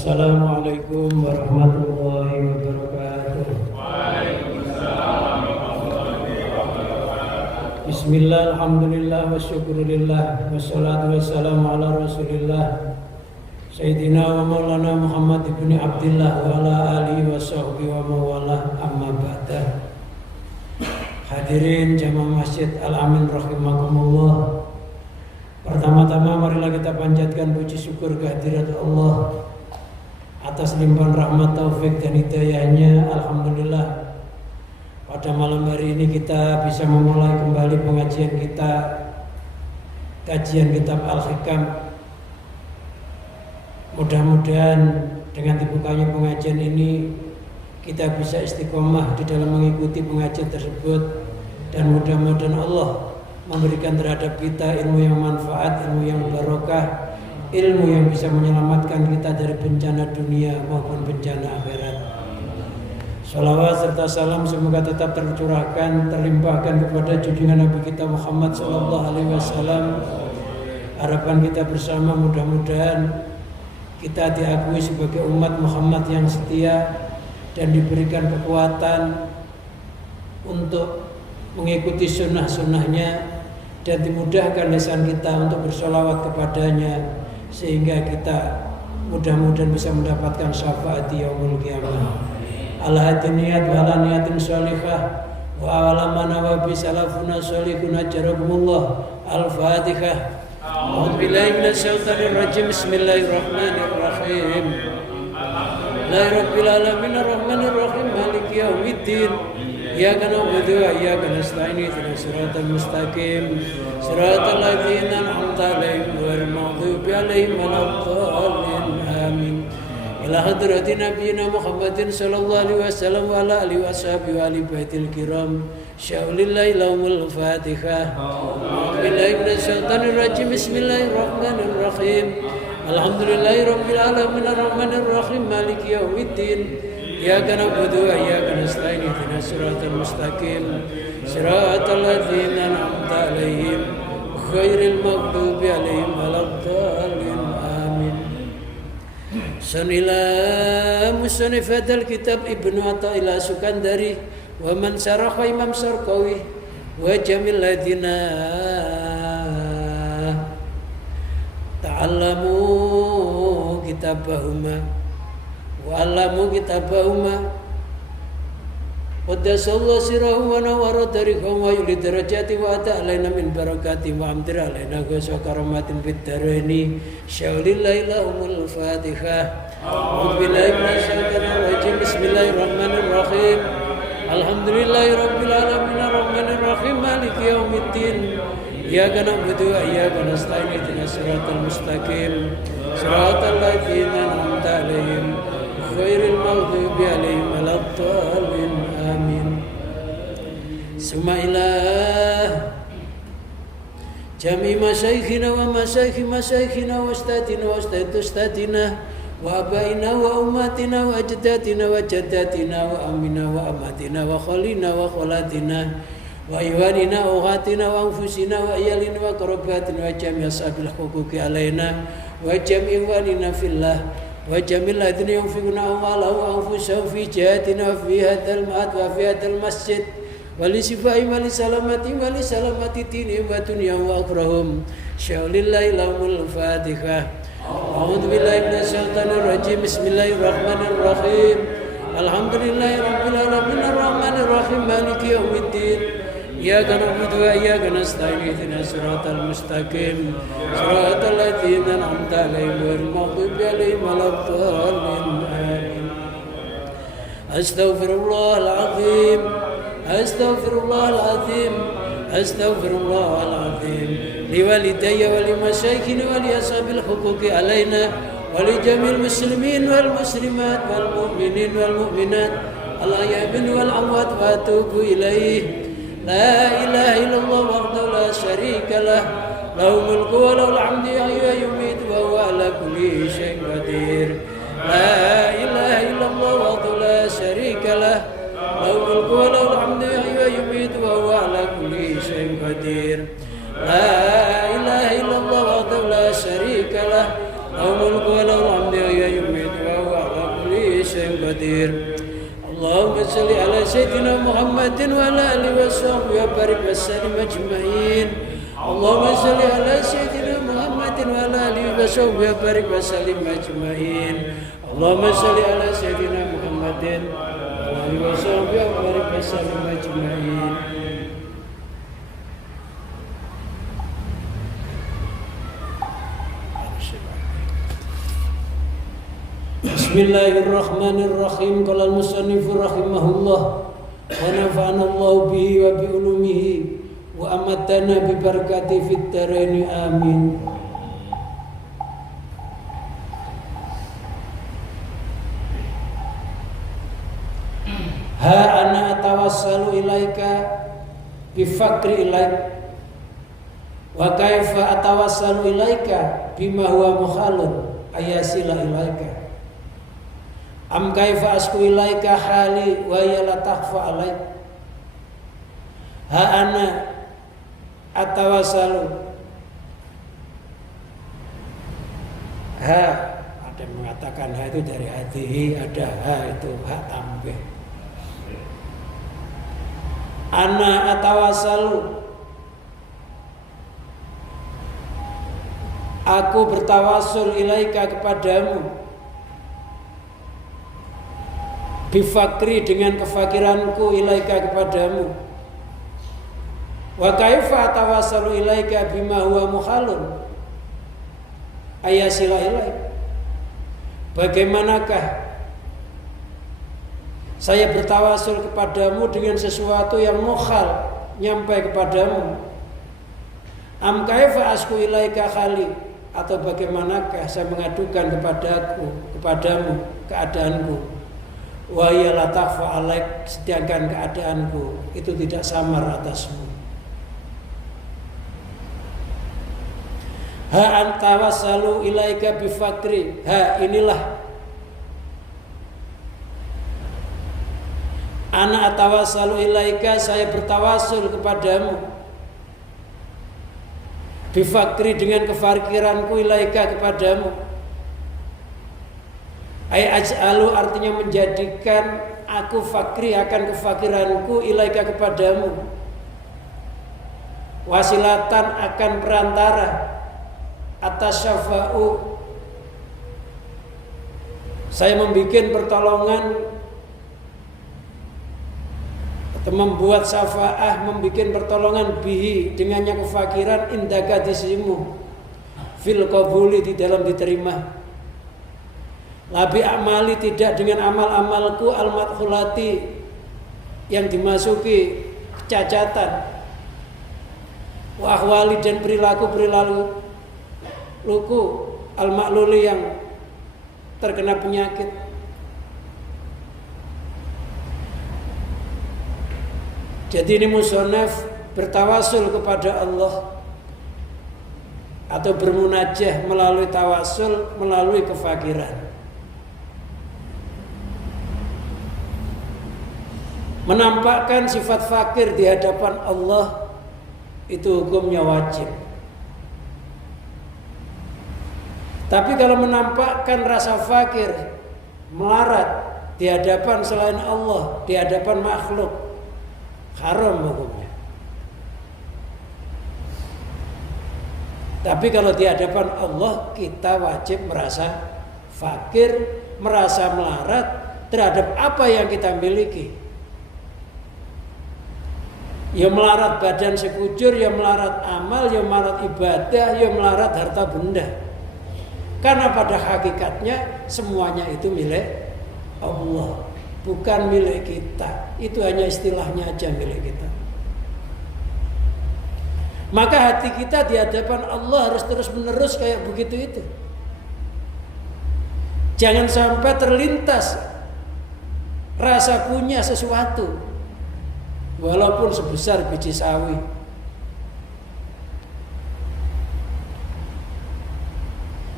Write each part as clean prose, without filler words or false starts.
Assalamualaikum warahmatullahi wabarakatuh. Waalaikumsalam warahmatullahi wabarakatuh. Bismillah, alhamdulillah, wa syukurillah, wassalatu wassalamu ala rasulillah Sayyidina wa maulana Muhammad ibn Abdillah wa ala alihi wa sahbihi wa mawalah, amma ba'da. Hadirin jamaah Masjid Al-Amin rahimakumullah. Pertama-tama marilah kita panjatkan puji syukur kehadirat Allah atas limpahan rahmat, taufik dan hidayahnya. Alhamdulillah, pada malam hari ini kita bisa memulai kembali pengajian kita, kajian kitab Al-Hikam. Mudah-mudahan dengan dibukanya pengajian ini kita bisa istiqomah di dalam mengikuti pengajian tersebut, dan mudah-mudahan Allah memberikan terhadap kita ilmu yang manfaat, ilmu yang barokah, ilmu yang bisa menyelamatkan kita dari bencana dunia maupun bencana akhirat. Salawat serta salam semoga tetap tercurahkan, terlimpahkan kepada junjungan Nabi kita Muhammad sallallahu alaihi wasallam. Harapan kita bersama mudah-mudahan kita diakui sebagai umat Muhammad yang setia dan diberikan kekuatan untuk mengikuti sunnah-sunnahnya, dan dimudahkan lisan kita untuk bersolawat kepadanya, sehingga kita mudah-mudahan bisa mendapatkan syafaat di yaumul qiyamah. Ala hati niat wa ala niatin sholihah wa ala manawa bi salafuna sholihun ajarakumullah. Al-Fatihah. A'udzubillahi minasyaitonir rajim. Bismillahirrahmanirrahim. Alhamdulillahirabbil alamin arrahmanir rahim maliki yaumiddin. Iyyaka na'budu wa iyyaka nasta'in ihdinas siratal mustaqim siratal ladzina an'amta 'alaihim ghairil maghdubi 'alaihim waladdallin. Amin. Ila hadratin nabiyina Muhammadin sallallahu alaihi wasallam wa ala alihi washabihi wa ali baitil kiram. Syaulillahi lahumul Fatihah. Billahi minasyaitonir rajim. Bismillahirrahmanirrahim. Alhamdulillahirabbil alamin arrahmanir rahim maliki yaumiddin. Iyyaka na'budu wa iyyaka nasta'in ihdinas siratal mustaqim siratal ladzina an'amta 'alaihim ghairil maghdubi 'alaihim waladdallin. Amin. Sanila musannifat al-kitab Ibnu Athaillah Sukandari wa man syaraha Imam Sarqawi wa jamil ladzina ta'allamu kitabahuma wa'alamu kitabahuma qaddasallahu sirahu wa nawara tariqahum wa yuli darajati wa ata alaina min barakati wa amtir alaina ghaswa karamatin fid daraini. Syaulillahi lahumul Fatihah. A'udzubillahi minasyaitonir rajim. Bismillahirrahmanirrahim. Alhamdulillahi rabbil alamin arrahmanir rahim maliki yaumiddin. Iyyaka na'budu wa iyyaka nasta'in ihdinas siratal mustaqim siratal ladzina an'amta 'alaihim ghairil maghdubi 'alaihim waladdallin. Amin. Summa ila jami masyayikhina wa masyayikhi masyayikhina wa ustadina wa ustadina wa abaina wa ummatina wa ajdatina wa jaddatina wa amina wa amatina wa khalina wa khalatina wa iwanina wa ghatina wa anfusina wa iyalina wa qarabatina wa jami' ashabil huquqi alaina wa jami' iwanina fillah wa jamil ladzina yunfiquna amwalahum wa anfusahum fi jihatina wa fi hadzal ma'ad wa fi hadzal masjid wa li sifai wa li salamati dini wa dunya wa akhirahum. Syaulillahi lahumul Fatihah. A'udzu billahi minasyaitonir rajim. Bismillahirrahmanirrahim. Alhamdulillahirabbil alamin arrahmanir rahim maliki yaumiddin. Iyyaka na'budu wa iyyaka nasta'in ihdinas siratal mustaqim siratal ladzina an'amta 'alaihim ghairil maghdubi 'alaihim waladdallin. Amin. Astaghfirullahal azim. Astaghfirullahal azim. Astaghfirullahal azim. Li walidayya wa li masyayikhina wa li ashabil huquqi alaina wa li jamil muslimin wal muslimat wal mu'minin wal mu'minat al ahya'i wal amwat wa atubu ilaih. La ilaha illallah wahdahu la syarika lah, lahul mulku wa lahul hamdu yuhyi wa yumiitu wa huwa ala kulli syai'in qadir. La ilaha illallah wahdahu la syarika lah, lahul mulku wa lahul hamdu yuhyi wa yumiitu wa huwa ala kulli syai'in qadir. La ilaha illallah wahdahu la syarika lah, lahul mulku wa lahul hamdu yuhyi wa yumiitu wa qadir. Allahumma salli ala sayyidina Muhammadin wa ala alihi wa sahbihi wa barik wa sallim ajma'in. Allahumma salli ala sayyidina Muhammadin wa ala alihi wa sahbihi wa barik wa sallim ajma'in. Allahumma salli ala sayyidina Muhammadin wa ala alihi wa sahbihi wa barik wa sallim ajma'in. Bismillahirrahmanirrahim. Qala al-musannif rahimahullah wa nafa'ana Allah bihi wa bi ulumihi wa amatana bi barakati fid dharain amin. Ha ana atawassalu ilaika bi fakri ilaik wa kaifa atawassalu ilaika bima huwa mukhalun ayasila ilaika. Am kaifa asku ilaika hali wa ya la takhfa alaik. Ha ana atawassalu. Ha, ada yang mengatakan ha itu dari hati, ada ha itu ha tambah. Ana atawassalu. Aku bertawasul ilaika kepadamu. Bifakri dengan kefakiranku ilaika kepadamu. Wa kaifa tawassalu ilaika bima huwa mukhalun ayasila ilaik. Bagaimanakah saya bertawasul kepadamu dengan sesuatu yang mukhal nyampai kepadamu? Am kaifa asku ilaika khali, atau bagaimanakah saya mengadukan kepadamu keadaanku? Wa ya la takhfa alaik, sedangkan keadaanku itu tidak samar atasmu. Ha antawassalu ilaika bifakri. Ha, inilah ana atawassalu ilaika, saya bertawasul kepadamu. Bifakri dengan kefakiranku ilaika kepadamu. Ay aj'alu artinya menjadikan aku fakri akan kefakiranku ilaika kepadamu. Wasilatan akan perantara atas syafa'u, saya membuat pertolongan atau membuat syafa'ah, membuat pertolongan bihi dengannya kefakiran indaka di sisimu fil qabuli, di dalam diterima. Labi amali, tidak dengan amal-amalku al-madkhulati yang dimasuki kecacatan. Wa ahwali, dan perilaku al-makluli yang terkena penyakit. Jadi ini musannaf bertawasul kepada Allah atau bermunajah melalui tawasul, melalui kefakiran. Menampakkan sifat fakir di hadapan Allah itu hukumnya wajib. Tapi kalau menampakkan rasa fakir, melarat di hadapan selain Allah, di hadapan makhluk, haram hukumnya. Tapi kalau di hadapan Allah, kita wajib merasa fakir, merasa melarat terhadap apa yang kita miliki. Ya melarat badan sekujur, ya melarat amal, ya melarat ibadah, ya melarat harta benda. Karena pada hakikatnya semuanya itu milik Allah, bukan milik kita. Itu hanya istilahnya aja milik kita. Maka hati kita di hadapan Allah harus terus menerus kayak begitu itu. Jangan sampai terlintas rasa punya sesuatu walaupun sebesar biji sawi.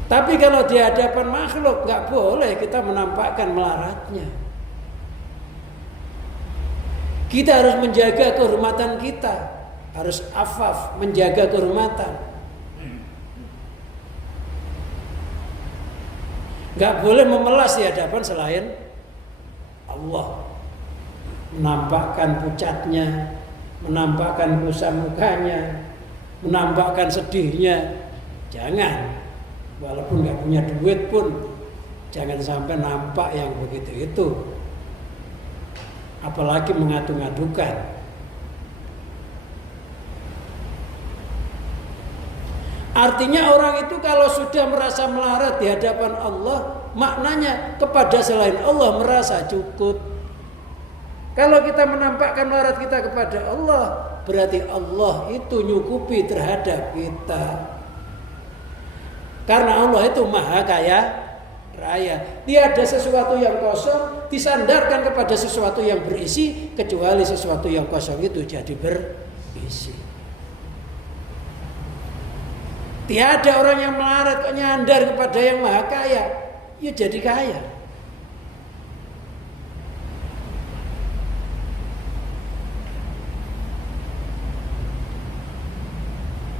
Tapi kalau di hadapan makhluk nggak boleh kita menampakkan melaratnya. Kita harus menjaga kehormatan kita, harus afaf, menjaga kehormatan. Nggak boleh memelas di hadapan selain Allah, menampakkan pucatnya, menampakkan kusam mukanya, menampakkan sedihnya. Jangan, walaupun nggak punya duit pun jangan sampai nampak yang begitu itu. Apalagi mengadu-ngadukan. Artinya orang itu kalau sudah merasa melarat di hadapan Allah, maknanya kepada selain Allah merasa cukup. Kalau kita menampakkan melarat kita kepada Allah, berarti Allah itu nyukupi terhadap kita. Karena Allah itu maha kaya raya. Tiada sesuatu yang kosong disandarkan kepada sesuatu yang berisi, kecuali sesuatu yang kosong itu jadi berisi. Tiada orang yang melarat kok nyandar kepada yang maha kaya, ya jadi kaya.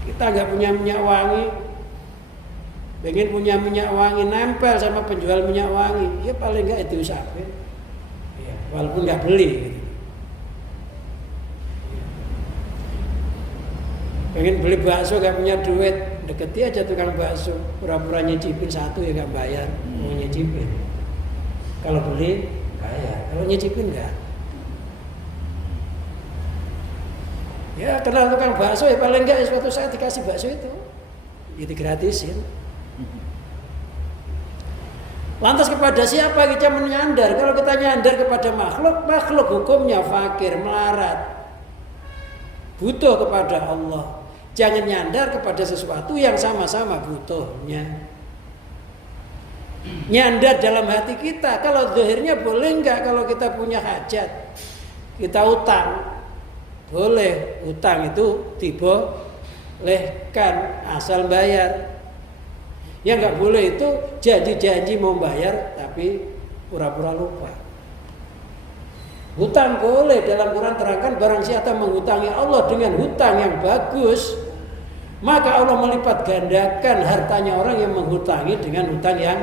Kita nggak punya minyak wangi, pengen punya minyak wangi, nempel sama penjual minyak wangi, ya paling nggak itu usahain, ya, walaupun nggak beli. Gitu. Pengen beli bakso nggak punya duit, deketi aja tukang bakso, pura-pura nyicipin satu ya nggak bayar, mau nyicipin. Kalau beli bayar, kalau nyicipin nggak. Ya kenal tukang bakso ya paling nggak suatu saat dikasih bakso itu, jadi gratisin. Lantas kepada siapa kita menyandar? Kalau kita nyandar kepada makhluk hukumnya fakir, melarat, butuh kepada Allah. Jangan nyandar kepada sesuatu yang sama-sama butuhnya. Nyandar dalam hati kita. Kalau zahirnya boleh enggak kalau kita punya hajat, kita utang. Boleh, utang itu dibolehkan asal bayar. Yang enggak boleh itu janji-janji mau bayar tapi pura-pura lupa. Hutang boleh, dalam Quran terangkan barang siapa menghutangi Allah dengan hutang yang bagus, maka Allah melipat gandakan hartanya orang yang menghutangi dengan hutang yang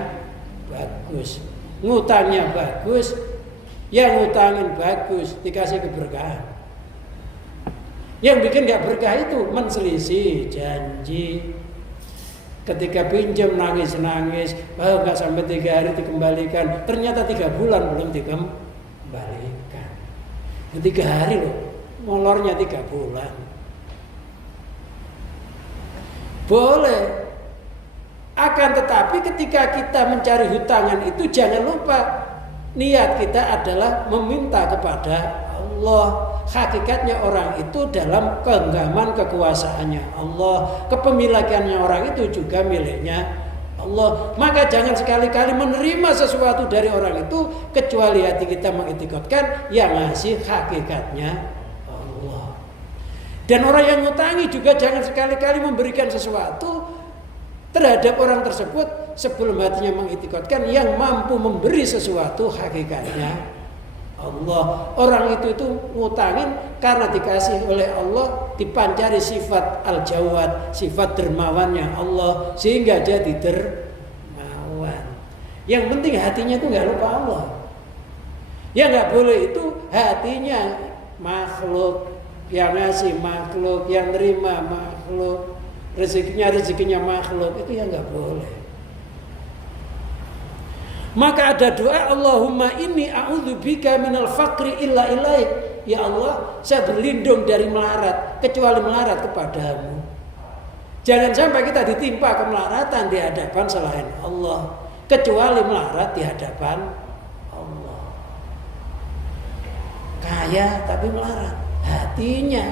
bagus. Ngutangnya bagus, yang ngutangin bagus, dikasih keberkahan. Yang bikin gak berkah itu menselisih janji. Ketika pinjam nangis-nangis, gak sampai 3 hari dikembalikan, ternyata 3 bulan belum dikembalikan. 3 hari loh, molornya 3 bulan. Boleh. Akan tetapi ketika kita mencari hutangan itu jangan lupa niat kita adalah meminta kepada Allah. Hakikatnya orang itu dalam genggaman kekuasaannya Allah, kepemilikannya orang itu juga miliknya Allah. Maka jangan sekali-kali menerima sesuatu dari orang itu kecuali hati kita mengitikadkan yang ngasih hakikatnya Allah. Dan orang yang ngutangi juga jangan sekali-kali memberikan sesuatu terhadap orang tersebut sebelum hatinya mengitikadkan yang mampu memberi sesuatu hakikatnya Allah. Orang itu ngutangin karena dikasih oleh Allah, dipancari sifat al-jawad, sifat dermawannya Allah, sehingga jadi dermawan. Yang penting hatinya itu nggak lupa Allah. Ya nggak boleh itu hatinya makhluk, yang ngasih makhluk, yang nerima makhluk, rezekinya makhluk, itu yang nggak boleh. Maka ada doa, Allahumma inni a'udzubika minal faqri illa ilaik. Ya Allah, saya berlindung dari melarat kecuali melarat kepadamu. Jangan sampai kita ditimpa kemelaratan di hadapan selain Allah, kecuali melarat di hadapan Allah. Kaya tapi melarat hatinya.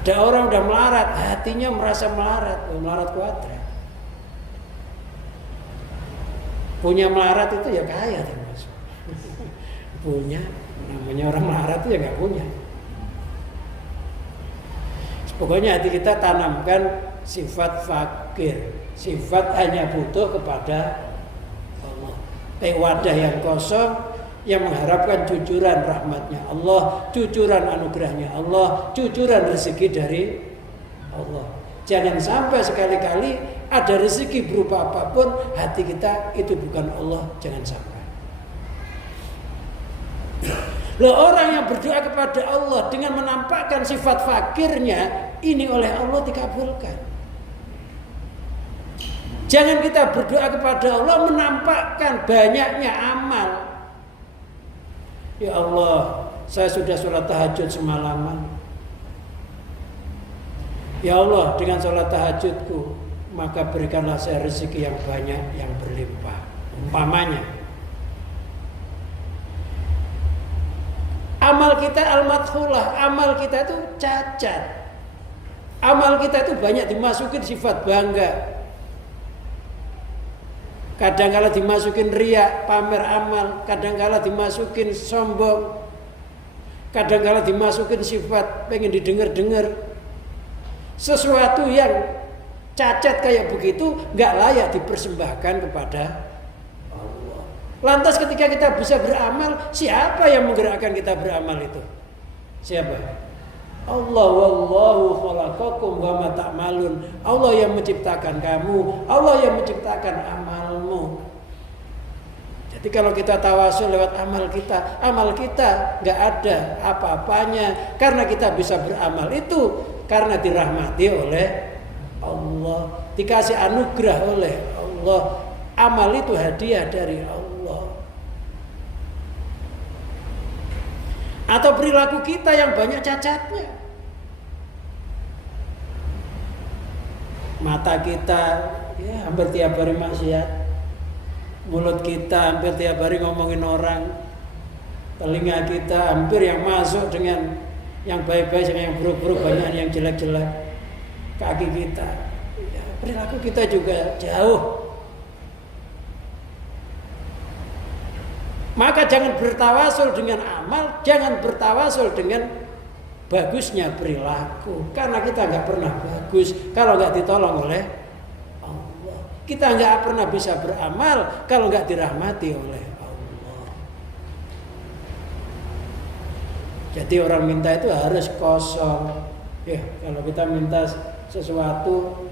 Ada orang udah melarat, hatinya merasa melarat kuadrat. Punya melarat itu ya kaya termasuk. Punya, namanya orang melarat itu ya nggak punya. Pokoknya hati kita tanamkan sifat fakir, sifat hanya butuh kepada Allah. Wadah yang kosong yang mengharapkan cucuran rahmatnya Allah, cucuran anugerahnya Allah, cucuran rezeki dari Allah. Jangan sampai sekali-kali ada rezeki berupa apapun, hati kita itu bukan Allah, jangan sampai. Loh, orang yang berdoa kepada Allah dengan menampakkan sifat fakirnya, ini oleh Allah dikabulkan. Jangan kita berdoa kepada Allah menampakkan banyaknya amal. Ya Allah, saya sudah sholat tahajud semalaman. Ya Allah, dengan sholat tahajudku, maka berikanlah saya rezeki yang banyak, yang berlimpah. Umpamanya, amal kita al-madkhulah, amal kita itu cacat. Amal kita itu banyak dimasukin sifat bangga. Kadang-kala dimasukin riya, pamer amal, kadang-kala dimasukin sombong, kadang-kala dimasukin sifat pengen didengar-dengar. Sesuatu yang cacat kayak begitu nggak layak dipersembahkan kepada Allah. Lantas ketika kita bisa beramal, siapa yang menggerakkan kita beramal itu? Siapa? Allah. Wallahu khalaqakum wa ma ta'malun. Allah yang menciptakan kamu, Allah yang menciptakan amalmu. Jadi kalau kita tawasul lewat amal kita nggak ada apa-apanya, karena kita bisa beramal itu karena dirahmati oleh Allah, dikasih anugerah oleh Allah. Amal itu hadiah dari Allah. Atau perilaku kita yang banyak cacatnya. Mata kita ya hampir tiap hari maksiat. Mulut kita hampir tiap hari ngomongin orang. Telinga kita hampir yang masuk dengan yang baik-baik sama yang buruk-buruk, banyak yang jelek-jelek. Kaki kita, ya, perilaku kita juga jauh. Maka jangan bertawasul dengan amal, jangan bertawasul dengan bagusnya perilaku, karena kita nggak pernah bagus kalau nggak ditolong oleh Allah. Kita nggak pernah bisa beramal kalau nggak dirahmati oleh Allah. Jadi orang minta itu harus kosong. Ya, kalau kita minta sesuatu,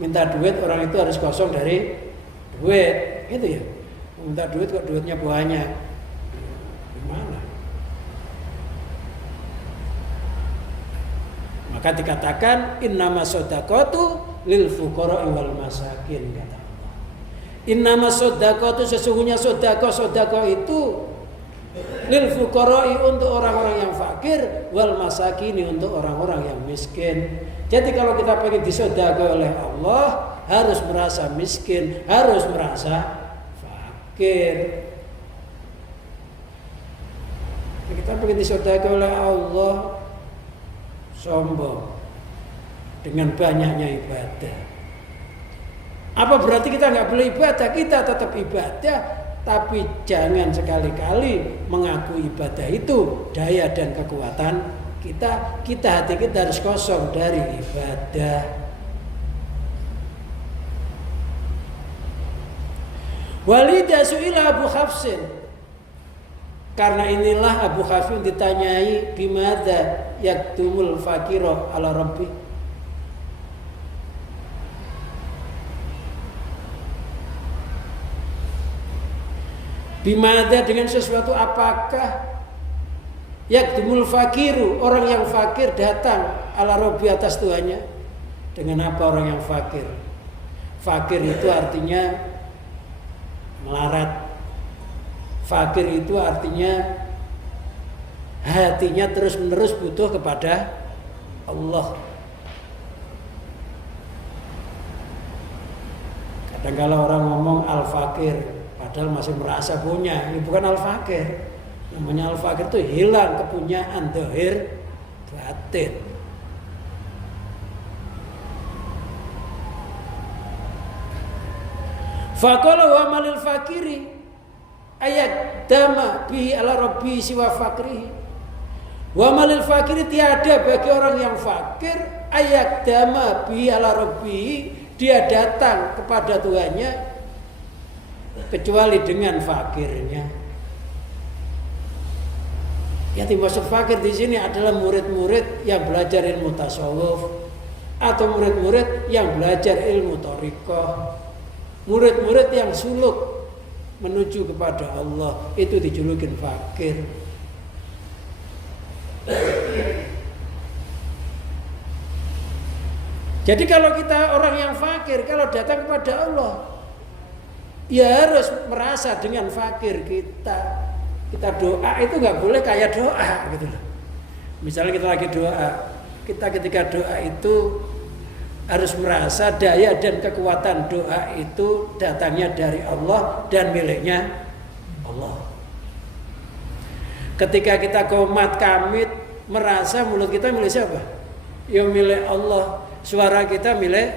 minta duit, orang itu harus kosong dari duit, gitu ya. Minta duit kok duitnya banyak, gimana? Maka dikatakan innama shadaqatu lil fuqara'i wal masakin, kata Allah. Innama shadaqatu, sesungguhnya sedekah itu lil fuqara'i, untuk orang-orang yang fakir, wal masakini, untuk orang-orang yang miskin. Jadi kalau kita pengen disedekah oleh Allah, harus merasa miskin, harus merasa fakir. Kita pengen disedekah oleh Allah, sombong dengan banyaknya ibadah. Apa berarti kita nggak boleh ibadah? Kita tetap ibadah, tapi jangan sekali-kali mengaku ibadah itu daya dan kekuatan kita. Hati kita harus kosong dari ibadah. Walidah su'ila Abu Hafsin, karena inilah Abu Hafsin ditanyai bimadza yaktumul fakiro ala rabbi. Bimada, dengan sesuatu apakah yaktumul fakiru, orang yang fakir datang ala rabbi, atas Tuhannya. Dengan apa orang yang fakir? Fakir itu artinya melarat. Fakir itu artinya hatinya terus-menerus butuh kepada Allah. Kadang-kala orang ngomong al-fakir, padahal masih merasa punya. Ini bukan al-fakir. Namanya al-fakir itu hilang kepunyaan zahir batin. Faqala wa malil fakiri ayat dama bihi ala rabbi siwa fakrihi. Wa malil fakiri, tiada bagi orang yang fakir ayat dama bihi ala rabbi, dia datang kepada Tuhannya kecuali dengan fakirnya. Yang dimaksud fakir di sini adalah murid-murid yang belajar ilmu tasawuf, atau murid-murid yang belajar ilmu thariqah, murid-murid yang suluk menuju kepada Allah, itu dijulukin fakir. Jadi kalau kita orang yang fakir, kalau datang kepada Allah, ya harus merasa dengan fakir kita. Kita doa itu nggak boleh kayak doa gitu loh. Misalnya kita lagi doa, kita ketika doa itu harus merasa daya dan kekuatan doa itu datangnya dari Allah dan miliknya Allah. Ketika kita qomat kamit, merasa mulut kita milik siapa? Ya milik Allah. Suara kita milik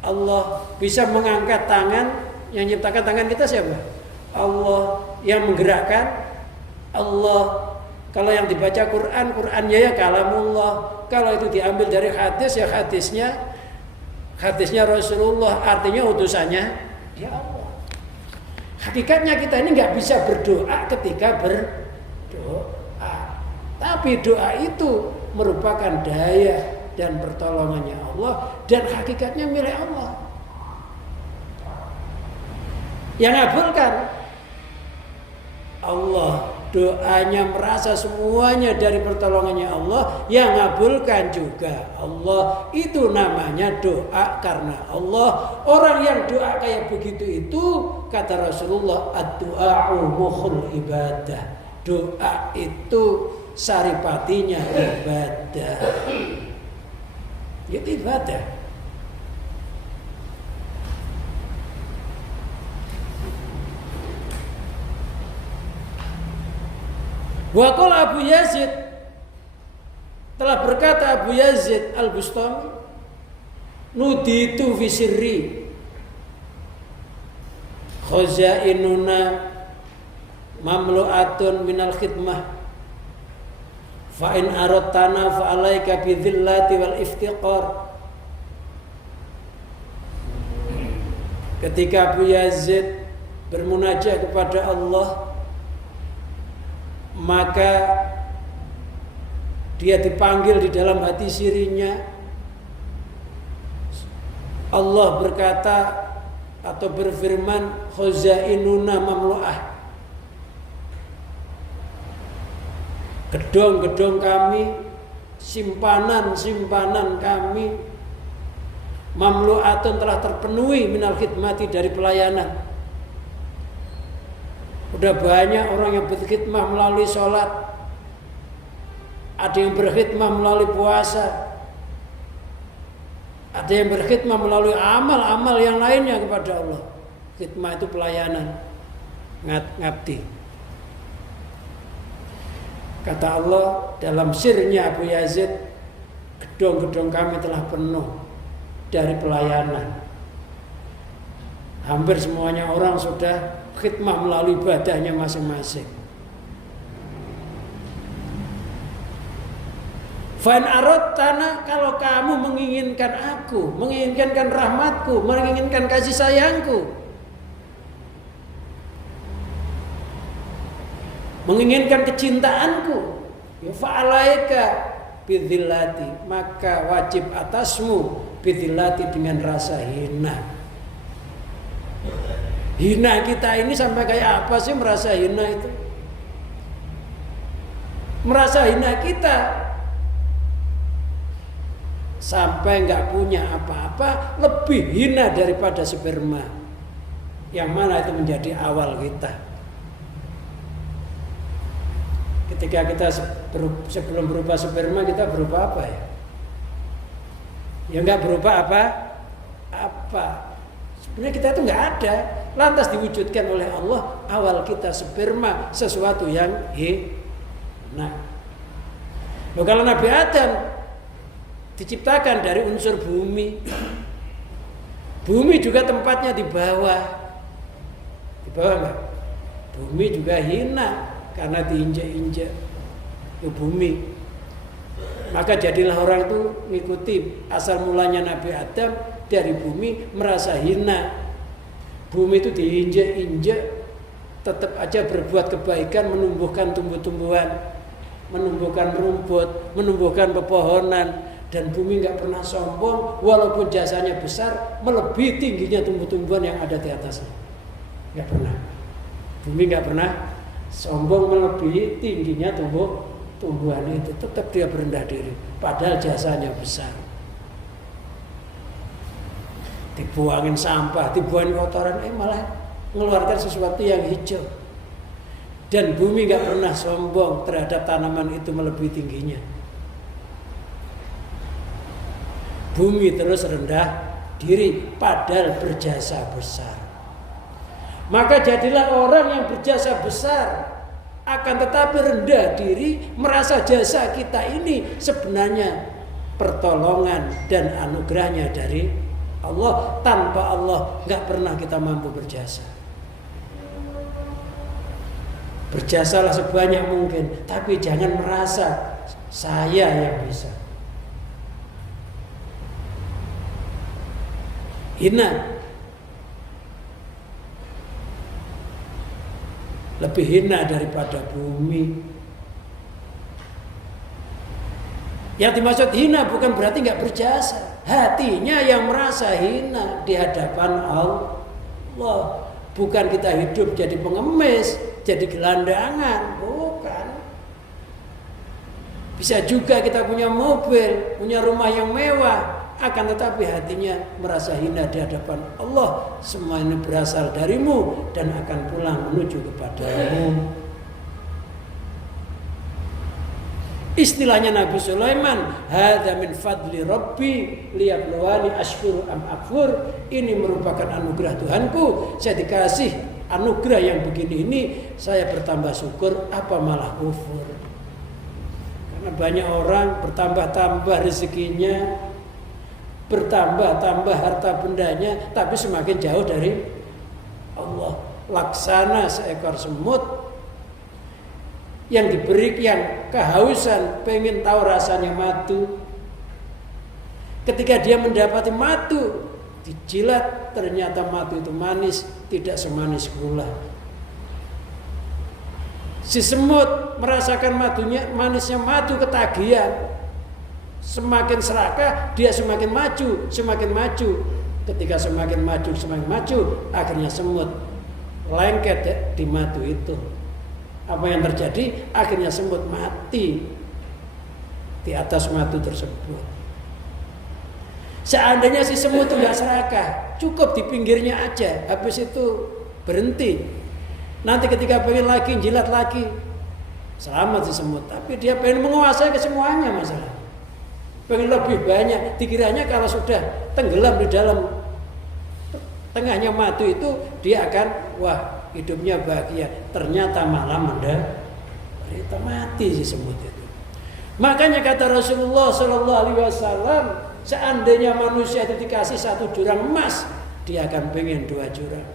Allah. Bisa mengangkat tangan, yang menciptakan tangan kita siapa? Allah. Yang menggerakkan Allah. Kalau yang dibaca Quran, Qurannya ya kalamullah. Kalau itu diambil dari hadis, ya hadisnya Rasulullah, artinya utusannya ya Allah. Hakikatnya kita ini nggak bisa berdoa ketika berdoa, tapi doa itu merupakan daya dan pertolongannya Allah, dan hakikatnya milik Allah. Yang ngabulkan Allah, doanya merasa semuanya dari pertolongannya Allah, yang ngabulkan juga Allah. Itu namanya doa karena Allah. Orang yang doa kayak begitu itu, kata Rasulullah, ad-du'a'u mukhul ibadah. Doa itu saripatinya ibadah. Itu ibadah. Wa qala Abu Yazid, telah berkata Abu Yazid Al-Bustami, nuditu fi sirri khazainuna mamlu'atun minal khidmah fa in aradtana fa alaika bi dhillati wal iftiqar. Ketika Abu Yazid bermunajat kepada Allah, maka dia dipanggil di dalam hati sirinya. Allah berkata atau berfirman, khazainuna mamlu'ah, gedung-gedung kami, simpanan-simpanan kami, mamlu'atun, telah terpenuhi minal khidmati, dari pelayanan. Udah banyak orang yang berkhidmah melalui sholat, ada yang berkhidmah melalui puasa, ada yang berkhidmah melalui amal-amal yang lainnya kepada Allah. Khidmah itu pelayanan, ngabdi. Kata Allah dalam sirnya Abu Yazid, gedung-gedung kami telah penuh dari pelayanan. Hampir semuanya orang sudah khidmah melalui ibadahnya masing-masing. Fan aradtana, kalau kamu menginginkan aku, menginginkan rahmatku, menginginkan kasih sayangku, menginginkan kecintaanku, ya fa'alaika bidzillati, maka wajib atasmu bidzillati, dengan rasa hina. Hina kita ini sampai kayak apa sih merasa hina itu? Merasa hina kita sampai nggak punya apa-apa, lebih hina daripada sperma, yang mana itu menjadi awal kita. Ketika kita sebelum berupa sperma, kita berupa apa ya? Ya nggak berupa apa. Sebenarnya kita itu nggak ada, lantas diwujudkan oleh Allah. Awal kita sperma, sesuatu yang hina. Loh, kalau Nabi Adam diciptakan dari unsur bumi, bumi juga tempatnya di bawah nggak? Bumi juga hina karena diinjak-injak ke bumi. Maka jadilah orang itu mengikuti asal mulanya Nabi Adam dari bumi, merasa hina. Bumi itu diinjak-injak, tetap aja berbuat kebaikan, menumbuhkan tumbuh-tumbuhan, menumbuhkan rumput, menumbuhkan pepohonan, Dan bumi nggak pernah sombong, walaupun jasanya besar, melebihi tingginya tumbuh-tumbuhan yang ada di atasnya. Nggak pernah. Bumi nggak pernah sombong melebihi tingginya tumbuhan itu. Tetap dia berendah diri, padahal jasanya besar. Dibuangin sampah, dibuangin kotoran, malah mengeluarkan sesuatu yang hijau. Dan bumi nggak pernah sombong terhadap tanaman itu melebihi tingginya. Bumi terus rendah diri, padahal berjasa besar. Maka jadilah orang yang berjasa besar, akan tetapi rendah diri, merasa jasa kita ini sebenarnya pertolongan dan anugerahnya dari Allah. Tanpa Allah nggak pernah kita mampu berjasa. Berjasalah sebanyak mungkin, tapi jangan merasa saya yang bisa. Hina, lebih hina daripada bumi. Yang dimaksud hina bukan berarti nggak berjasa. Hatinya yang merasa hina di hadapan Allah. Bukan kita hidup jadi pengemis, jadi gelandangan, bukan. Bisa juga kita punya mobil, punya rumah yang mewah, akan tetapi hatinya merasa hina di hadapan Allah. Semua ini berasal darimu dan akan pulang menuju kepadamu. Istilahnya Nabi Sulaiman, hadza min fadli rabbi liyabluwani ashkuru am akfur. Ini merupakan anugerah Tuhanku. Saya dikasih anugerah yang begini ini, saya bertambah syukur apa malah kufur. Karena banyak orang bertambah-tambah rezekinya, bertambah-tambah harta bendanya, tapi semakin jauh dari Allah. Laksana seekor semut yang diberi, yang kehausan, pengen tahu rasanya madu. Ketika dia mendapati madu, dijilat, ternyata madu itu manis, tidak semanis gula. Si semut merasakan madunya, manisnya madu, ketagihan. Semakin serakah, dia semakin maju, semakin maju. Ketika semakin maju, akhirnya semut lengket di madu itu. Apa yang terjadi? Akhirnya semut mati di atas madu tersebut. Seandainya si semut itu nggak serakah, cukup di pinggirnya aja, habis itu berhenti. Nanti ketika pengen lagi, jilat lagi, selamat si semut. Tapi dia pengen menguasai kesemuanya masalah. Pengen lebih banyak. Dikiranya kalau sudah tenggelam di dalam tengahnya madu itu, dia akan hidupnya bahagia. Ternyata malah menderita, mati si semut itu. Makanya kata Rasulullah SAW, seandainya manusia itu dikasih 1 jurang emas, dia akan pengen 2 jurang.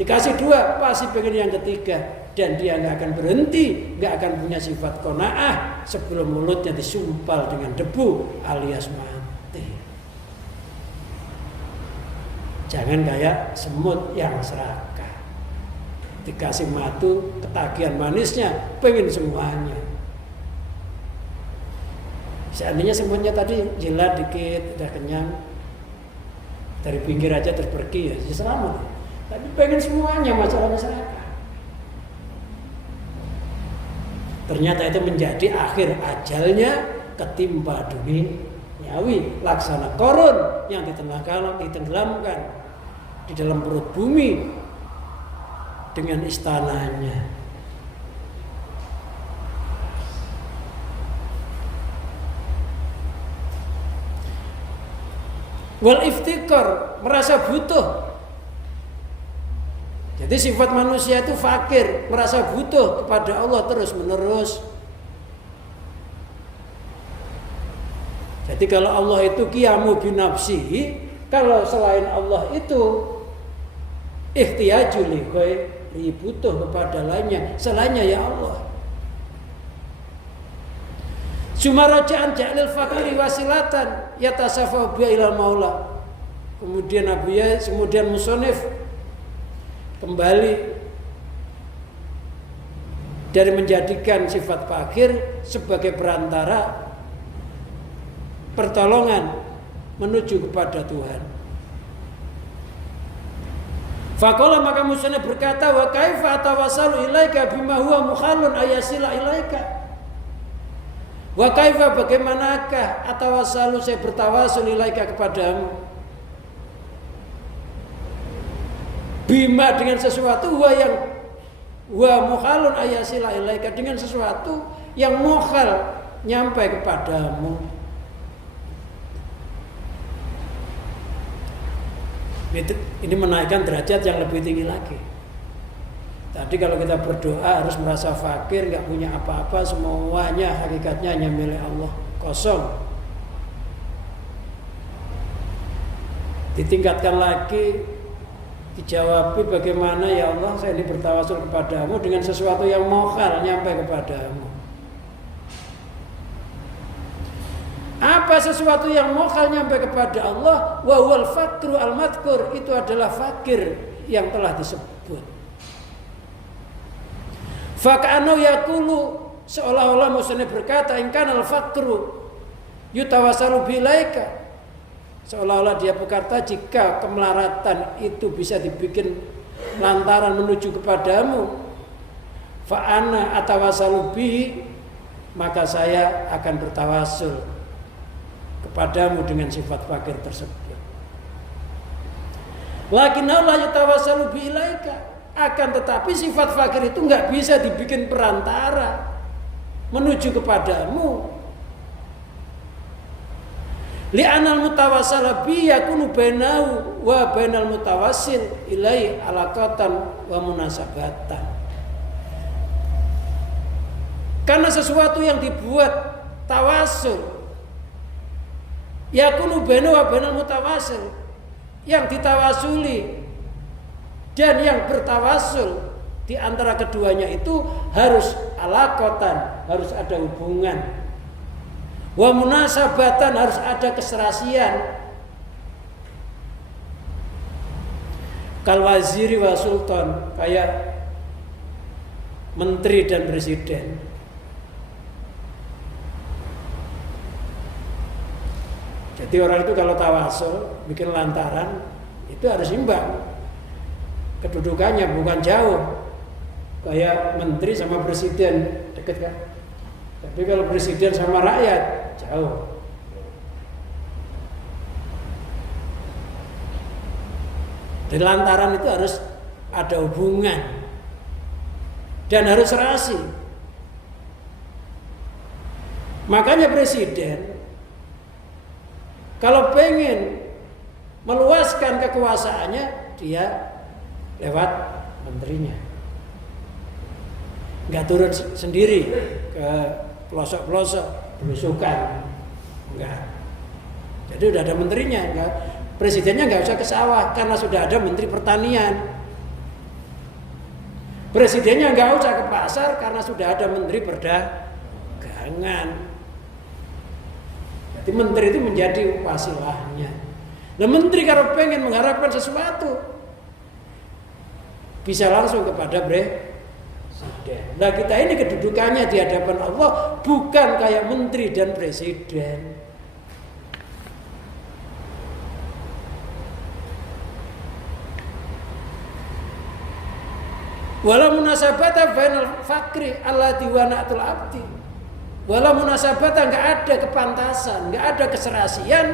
Dikasih 2, pasti pengen yang ketiga. Dan dia nggak akan berhenti, nggak akan punya sifat qanaah sebelum mulutnya disumpal dengan debu alias mati. Jangan kayak semut yang serakah, dikasih madu, ketagihan manisnya, pengen semuanya. Seandainya semutnya tadi jilat dikit, udah kenyang, dari pinggir aja terus pergi, ya selamat. Tapi pengen semuanya, masalahnya serakah. Ternyata itu menjadi akhir ajalnya ketimpa duniawi. Laksana Korun yang ditenggelamkan di dalam perut bumi dengan istananya. Wal iftikar, merasa butuh. Jadi sifat manusia itu fakir, merasa butuh kepada Allah terus menerus. Jadi kalau Allah itu qiyamu binafsihi, kalau selain Allah itu ihtiyaju li ghairi, butuh kepada lainnya, selainnya ya Allah. Sumarajaan ja'lil fakiri wasilatan yatasafa bi ilal maula. Kemudian kemudian musonif kembali dari menjadikan sifat fakir sebagai perantara pertolongan menuju kepada Tuhan. Faqala, maka musannif berkata, wa kaifa atawassalu ilaika bima huwa mukhalun ayasila ilaika. Wa kaifa, bagaimanakah atawassalu, saya bertawasul ilaika kepadamu, bima, dengan sesuatu, wa mukhalun ayasila ilaika, dengan sesuatu yang mukhal nyampe kepadamu. Ini menaikkan derajat yang lebih tinggi lagi. Tadi kalau kita berdoa harus merasa fakir, nggak punya apa-apa, semuanya hakikatnya hanya milik Allah, kosong. Ditingkatkan lagi, dijawabi, bagaimana ya Allah saya ini bertawasul kepadamu dengan sesuatu yang mukhal nyampe kepadamu. Apa sesuatu yang mukhal nyampe kepada Allah? Wa huwal faqru al-madhkur, itu adalah fakir yang telah disebut. Faka'anu yaqulu, seolah-olah musannif berkata, in kana al-faqru yutawassalu bilaika, seolah-olah dia berkata jika kemelaratan itu bisa dibikin lantaran menuju kepadamu, fa'ana atawassalu bihi, maka saya akan bertawasul kepadamu dengan sifat fakir tersebut. Lakin Allah yatawassalu bi ilaika, akan tetapi sifat fakir itu nggak bisa dibikin perantara menuju kepadamu. Li'anal mutawassala bi yakunu bainahu wa bainal mutawassil ilai alaqatan wa munasabatan. Karena sesuatu yang dibuat tawasul, yakunu bainahu wa bainal mutawassil, yang ditawasuli dan yang bertawasul di antara keduanya itu harus alaqatan, harus ada hubungan. Wa munasabatan, harus ada keserasian. Kal waziri wa sultan, kayak menteri dan presiden. Jadi orang itu kalau tawasul, bikin lantaran, itu harus imbang. Kedudukannya bukan jauh. Kayak menteri sama presiden, dekat kan? Tapi kalau presiden sama rakyat, jauh. Di lantaran itu harus ada hubungan. Dan harus serasi. Makanya presiden kalau pengen meluaskan kekuasaannya, dia lewat menterinya. Enggak turun sendiri ke pelosok-pelosok, belusukan. Enggak. Jadi udah ada menterinya, enggak. Presidennya enggak usah ke sawah karena sudah ada menteri pertanian. Presidennya enggak usah ke pasar karena sudah ada menteri perdagangan. Jadi menteri itu menjadi wasilahnya. Nah, menteri kalau pengen mengharapkan sesuatu bisa langsung kepada presiden. Nah, kita ini kedudukannya di hadapan Allah bukan kayak menteri dan presiden. Wala munasabata bainal fakri allati wa na'tul abdi. Wala munasabata, enggak ada kepantasan, enggak ada keserasian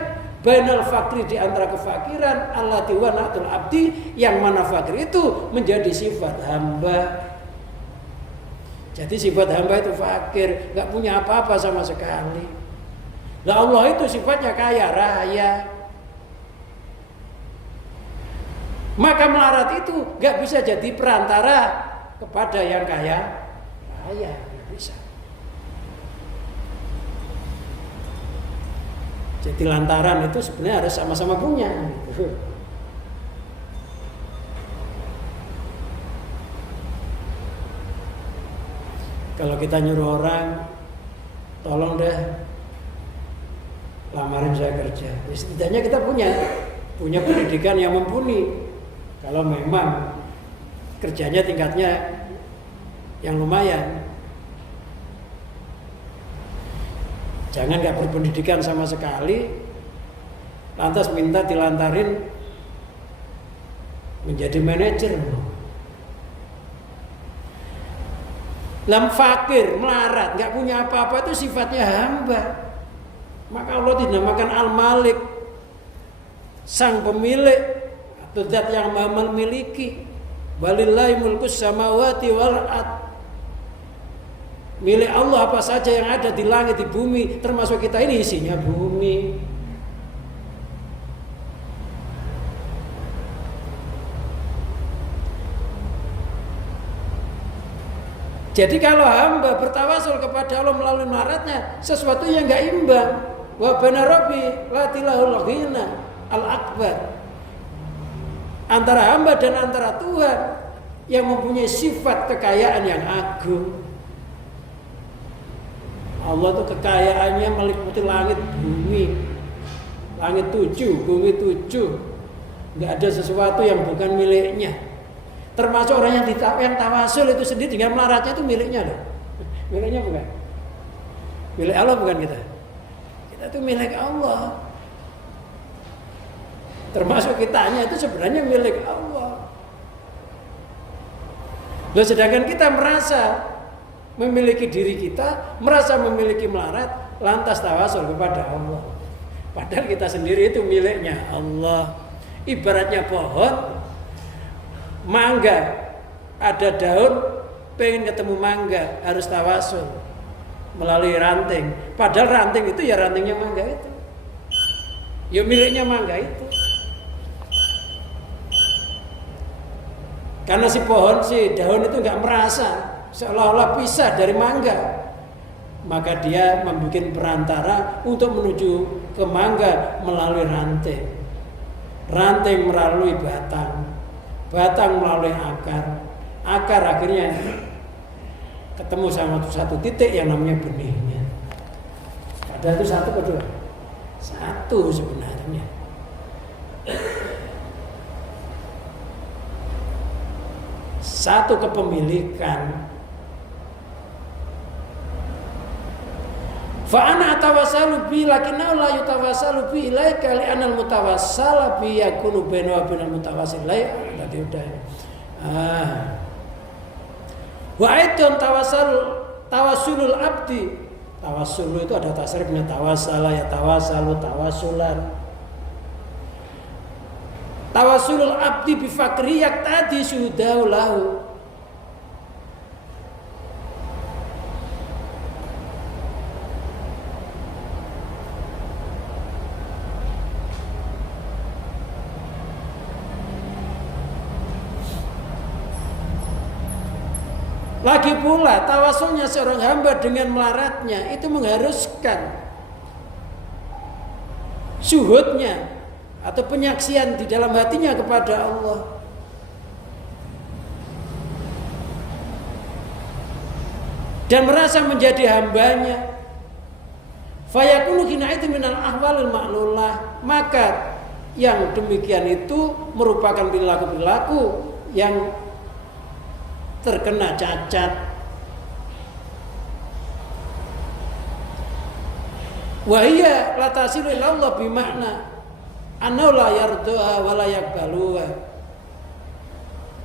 bainal fakri, di antara kefakiran, allati wa na'tul abdi, yang mana fakir itu menjadi sifat hamba. Jadi sifat hamba itu fakir, enggak punya apa-apa sama sekali. Lah Allah itu sifatnya kaya raya. Maka melarat itu enggak bisa jadi perantara kepada yang kaya raya, enggak bisa. Jadi lantaran itu sebenarnya harus sama-sama punya. Kalau kita nyuruh orang, tolong deh lamarin saya kerja, ya setidaknya kita punya pendidikan yang mumpuni. Kalau memang kerjanya tingkatnya yang lumayan. Jangan nggak berpendidikan sama sekali, lantas minta dilantarin menjadi manajer. Lam fakir, melarat, nggak punya apa-apa itu sifatnya hamba. Maka Allah dinamakan Al-Malik, sang pemilik atau zat yang maha memiliki. Walillahi mulkus samawati wal ard. Milik Allah apa saja yang ada di langit, di bumi, termasuk kita ini isinya bumi. Jadi kalau hamba bertawasul kepada Allah melalui melaratnya, sesuatu yang enggak imbang. Wa bana rabbi latilahul ghina al-akbar. Antara hamba dan antara Tuhan yang mempunyai sifat kekayaan yang agung. Allah itu kekayaannya meliputi langit bumi. Langit 7, bumi 7. Enggak ada sesuatu yang bukan miliknya. Termasuk orang yang tawasul itu sendiri dengan melaratnya itu miliknya loh. Miliknya bukan. Milik Allah bukan kita. Kita itu milik Allah. Termasuk kitanya itu sebenarnya milik Allah. Loh, sedangkan kita merasa memiliki diri kita, merasa memiliki melarat, lantas tawasul kepada Allah. Padahal kita sendiri itu miliknya Allah. Ibaratnya pohon mangga, ada daun, pengen ketemu mangga, harus tawasul melalui ranting. Padahal ranting itu ya rantingnya mangga itu, ya miliknya mangga itu. Karena si pohon, si daun itu nggak merasa seolah-olah pisah dari mangga, maka dia membuat perantara untuk menuju ke mangga melalui ranting. Ranting melalui batang, batang melalui akar, akar akhirnya ketemu sama satu titik yang namanya benihnya. Padahal itu satu atau dua? Satu sebenarnya. Satu kepemilikan. Fa ana atawassalu bi lakinnahu la yatawassalu bi ilaika li anal mutawassala bi yakunu baina wa bainal mutawassil la. Tadi udah ini. Wa aidun tawassulul abdi. Tawassul itu ada tasrifnya, tawassala ya tawassalu tawassulan. Tawassulul abdi bi fakri yaqtadi sudahu lahu. Lagi pula tawasulnya seorang hamba dengan melaratnya itu mengharuskan syuhudnya atau penyaksian di dalam hatinya kepada Allah. Dan merasa menjadi hambanya. Fayakunu hinaitu minal ahwalil ma'lulah. Maka yang demikian itu merupakan perilaku-perilaku yang terkena cacat. Wahia la tasilu ila Allah bimakna annahu la yarduha wa la yaqbaluha.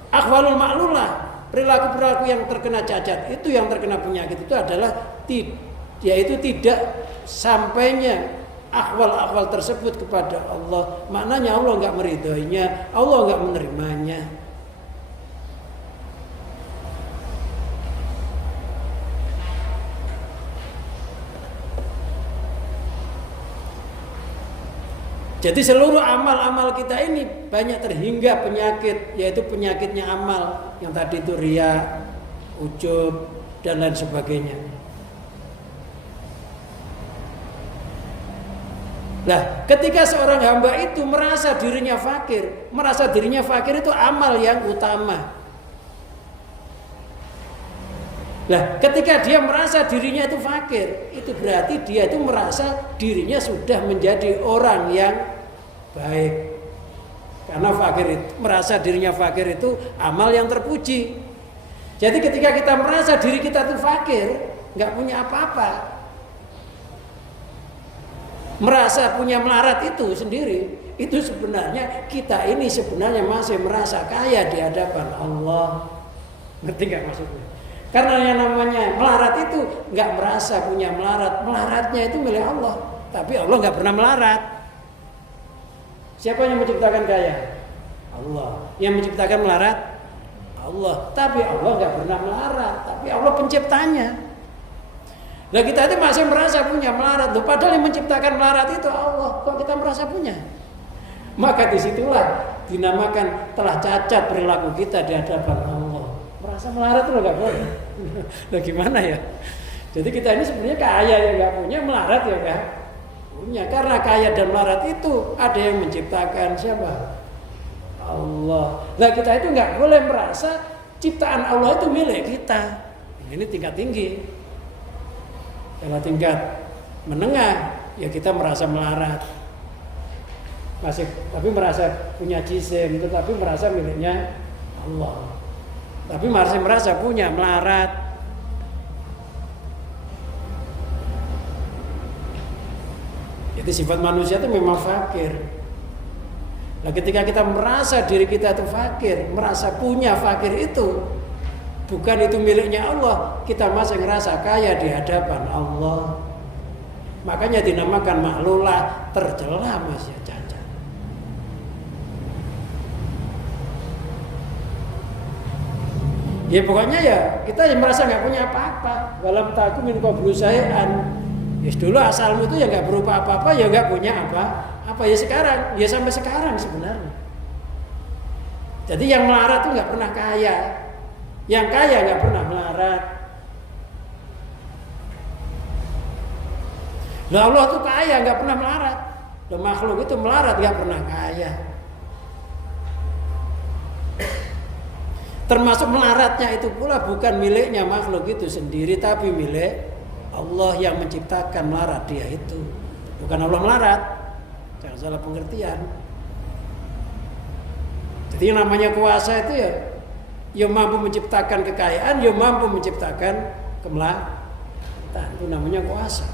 Akhwalul ma'lulah, perilaku-perilaku yang terkena cacat itu, yang terkena penyakit itu adalah yaitu tidak sampainya akhwal-akhwal tersebut kepada Allah. Maknanya Allah enggak meridhoinya, Allah enggak menerimanya. Jadi seluruh amal-amal kita ini banyak terhingga penyakit, yaitu penyakitnya amal yang tadi itu riya, ujub dan lain sebagainya. Nah, ketika seorang hamba itu merasa dirinya fakir itu amal yang utama. Nah, ketika dia merasa dirinya itu fakir, itu berarti dia itu merasa dirinya sudah menjadi orang yang baik. Karena merasa dirinya fakir itu amal yang terpuji. Jadi ketika kita merasa diri kita itu fakir, nggak punya apa-apa, merasa punya melarat itu sendiri, itu sebenarnya kita ini sebenarnya masih merasa kaya di hadapan Allah. Ngerti nggak maksudnya? Karena yang namanya melarat itu nggak merasa punya melarat, melaratnya itu milik Allah. Tapi Allah nggak pernah melarat. Siapa yang menciptakan kaya? Allah. Yang menciptakan melarat? Allah. Tapi Allah nggak pernah melarat. Tapi Allah penciptanya. Nah kita itu masih merasa punya melarat. Loh, padahal yang menciptakan melarat itu Allah. Kok kita merasa punya? Maka disitulah dinamakan telah cacat perilaku kita di hadapan Allah. Merasa melarat itu nggak boleh. Nah gimana ya? Jadi kita ini sebenarnya kaya ya nggak punya, melarat ya nggak punya. Karena kaya dan melarat itu ada yang menciptakan siapa? Allah. Nah kita itu nggak boleh merasa ciptaan Allah itu milik kita. Ini tingkat tinggi. Kalau tingkat menengah ya kita merasa melarat. Masih tapi merasa punya jisim, tetapi merasa miliknya Allah. Tapi masih merasa punya melarat. Jadi sifat manusia itu memang fakir. Nah ketika kita merasa diri kita itu fakir, merasa punya fakir itu, bukan itu miliknya Allah, kita masih ngerasa kaya di hadapan Allah. Makanya dinamakan maklulah, tercela masih cacat. Ya pokoknya ya kita yang merasa nggak punya apa-apa. Walam taku min qablu syai'an. Ya dulu asalmu itu ya nggak berupa apa-apa, ya nggak punya apa ya sekarang, ya sampai sekarang sebenarnya. Jadi yang melarat itu nggak pernah kaya, yang kaya nggak pernah melarat. Lah Allah tuh kaya nggak pernah melarat. Lah makhluk itu melarat nggak pernah kaya. Termasuk melaratnya itu pula bukan miliknya makhluk itu sendiri, tapi milik Allah yang menciptakan melarat dia itu. Bukan Allah melarat. Jangan salah pengertian. Jadi yang namanya kuasa itu ya mampu menciptakan kekayaan, ya mampu menciptakan kemelaratan. Itu namanya kuasa.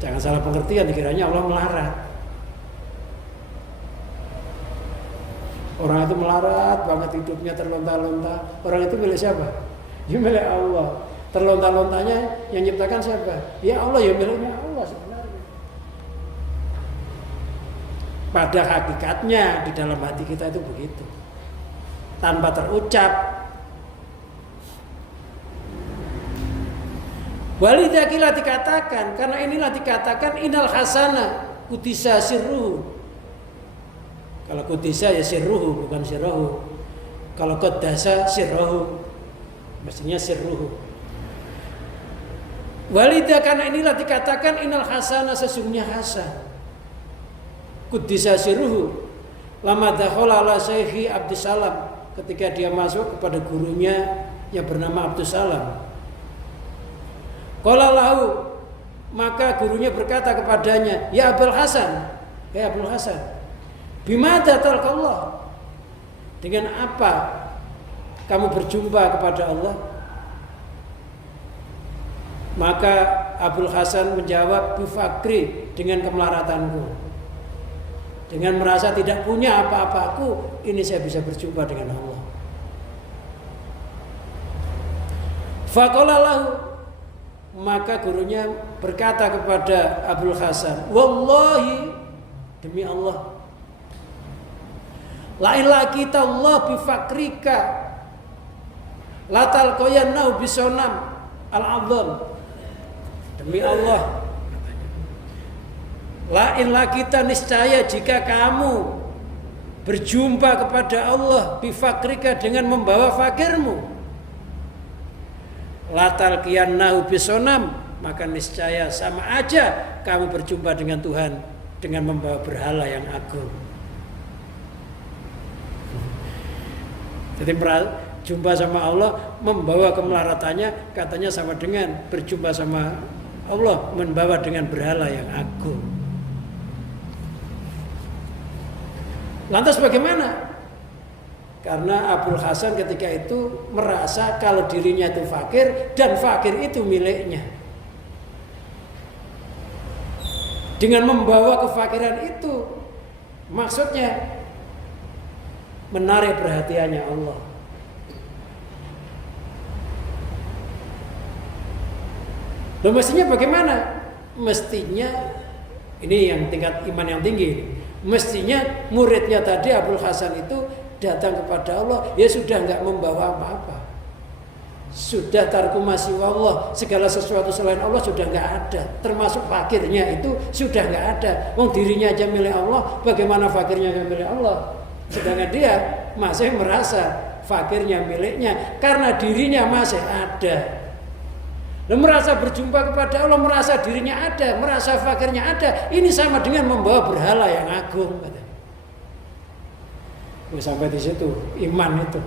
Jangan salah pengertian dikiranya Allah melarat. Orang itu melarat banget hidupnya, terlonta-lonta. Orang itu milik siapa? Ya milik Allah. Terlonta-lontanya yang menciptakan siapa? Ya Allah, ya miliknya Allah sebenarnya. Pada hakikatnya di dalam hati kita itu begitu. Tanpa terucap. Walidzakilah dikatakan, karena inilah dikatakan innal hasana kudisa sirruhu. Kalau kudisa ya sirruhu, bukan sirruhu. Kalau qaddasa sirruhu, mestinya sirruhu. Walidah, karena inilah dikatakan innal hasana, sesungguhnya hasan. Kudisa sirruhu. Lama dakhala ala Syekhi Abdussalam, ketika dia masuk kepada gurunya yang bernama Abdussalam. Qala lahu, maka gurunya berkata kepadanya, ya Abul Hasan, ya Abul Hasan, bimada talqallah, dengan apa kamu berjumpa kepada Allah? Maka Abul Hasan menjawab, bifakri, dengan kemelaratanku, dengan merasa tidak punya apa-apaku, ini saya bisa berjumpa dengan Allah. Faqala lahu, maka gurunya berkata kepada Abul Hasan, wallahi, demi Allah, la ilaha kita Allah bifakrika latal qayanau bisonam al-azam. Demi Allah, la ilaha kita, niscaya jika kamu berjumpa kepada Allah bifakrika, dengan membawa fakirmu, latal qiyanau bisonam, maka niscaya sama aja kamu berjumpa dengan Tuhan dengan membawa berhala yang agung. Jadi jumpa sama Allah membawa kemelaratannya, katanya sama dengan berjumpa sama Allah membawa dengan berhala yang agung. Lantas bagaimana? Karena Abul Hasan ketika itu merasa kalau dirinya itu fakir dan fakir itu miliknya. Dengan membawa kefakiran itu, maksudnya menarik perhatiannya Allah. Loh, mestinya bagaimana? Mestinya ini yang tingkat iman yang tinggi. Mestinya muridnya tadi Abul Hasan itu datang kepada Allah, ya sudah nggak membawa apa-apa. Sudah tarkumasi wallah, segala sesuatu selain Allah sudah nggak ada, termasuk fakirnya itu sudah nggak ada. Wong dirinya aja milik Allah, bagaimana fakirnya nggak milik Allah? Sedangkan dia masih merasa fakirnya miliknya karena dirinya masih ada. Dan merasa berjumpa kepada Allah, merasa dirinya ada, merasa fakirnya ada, ini sama dengan membawa berhala yang agung. Sampai di situ iman itu.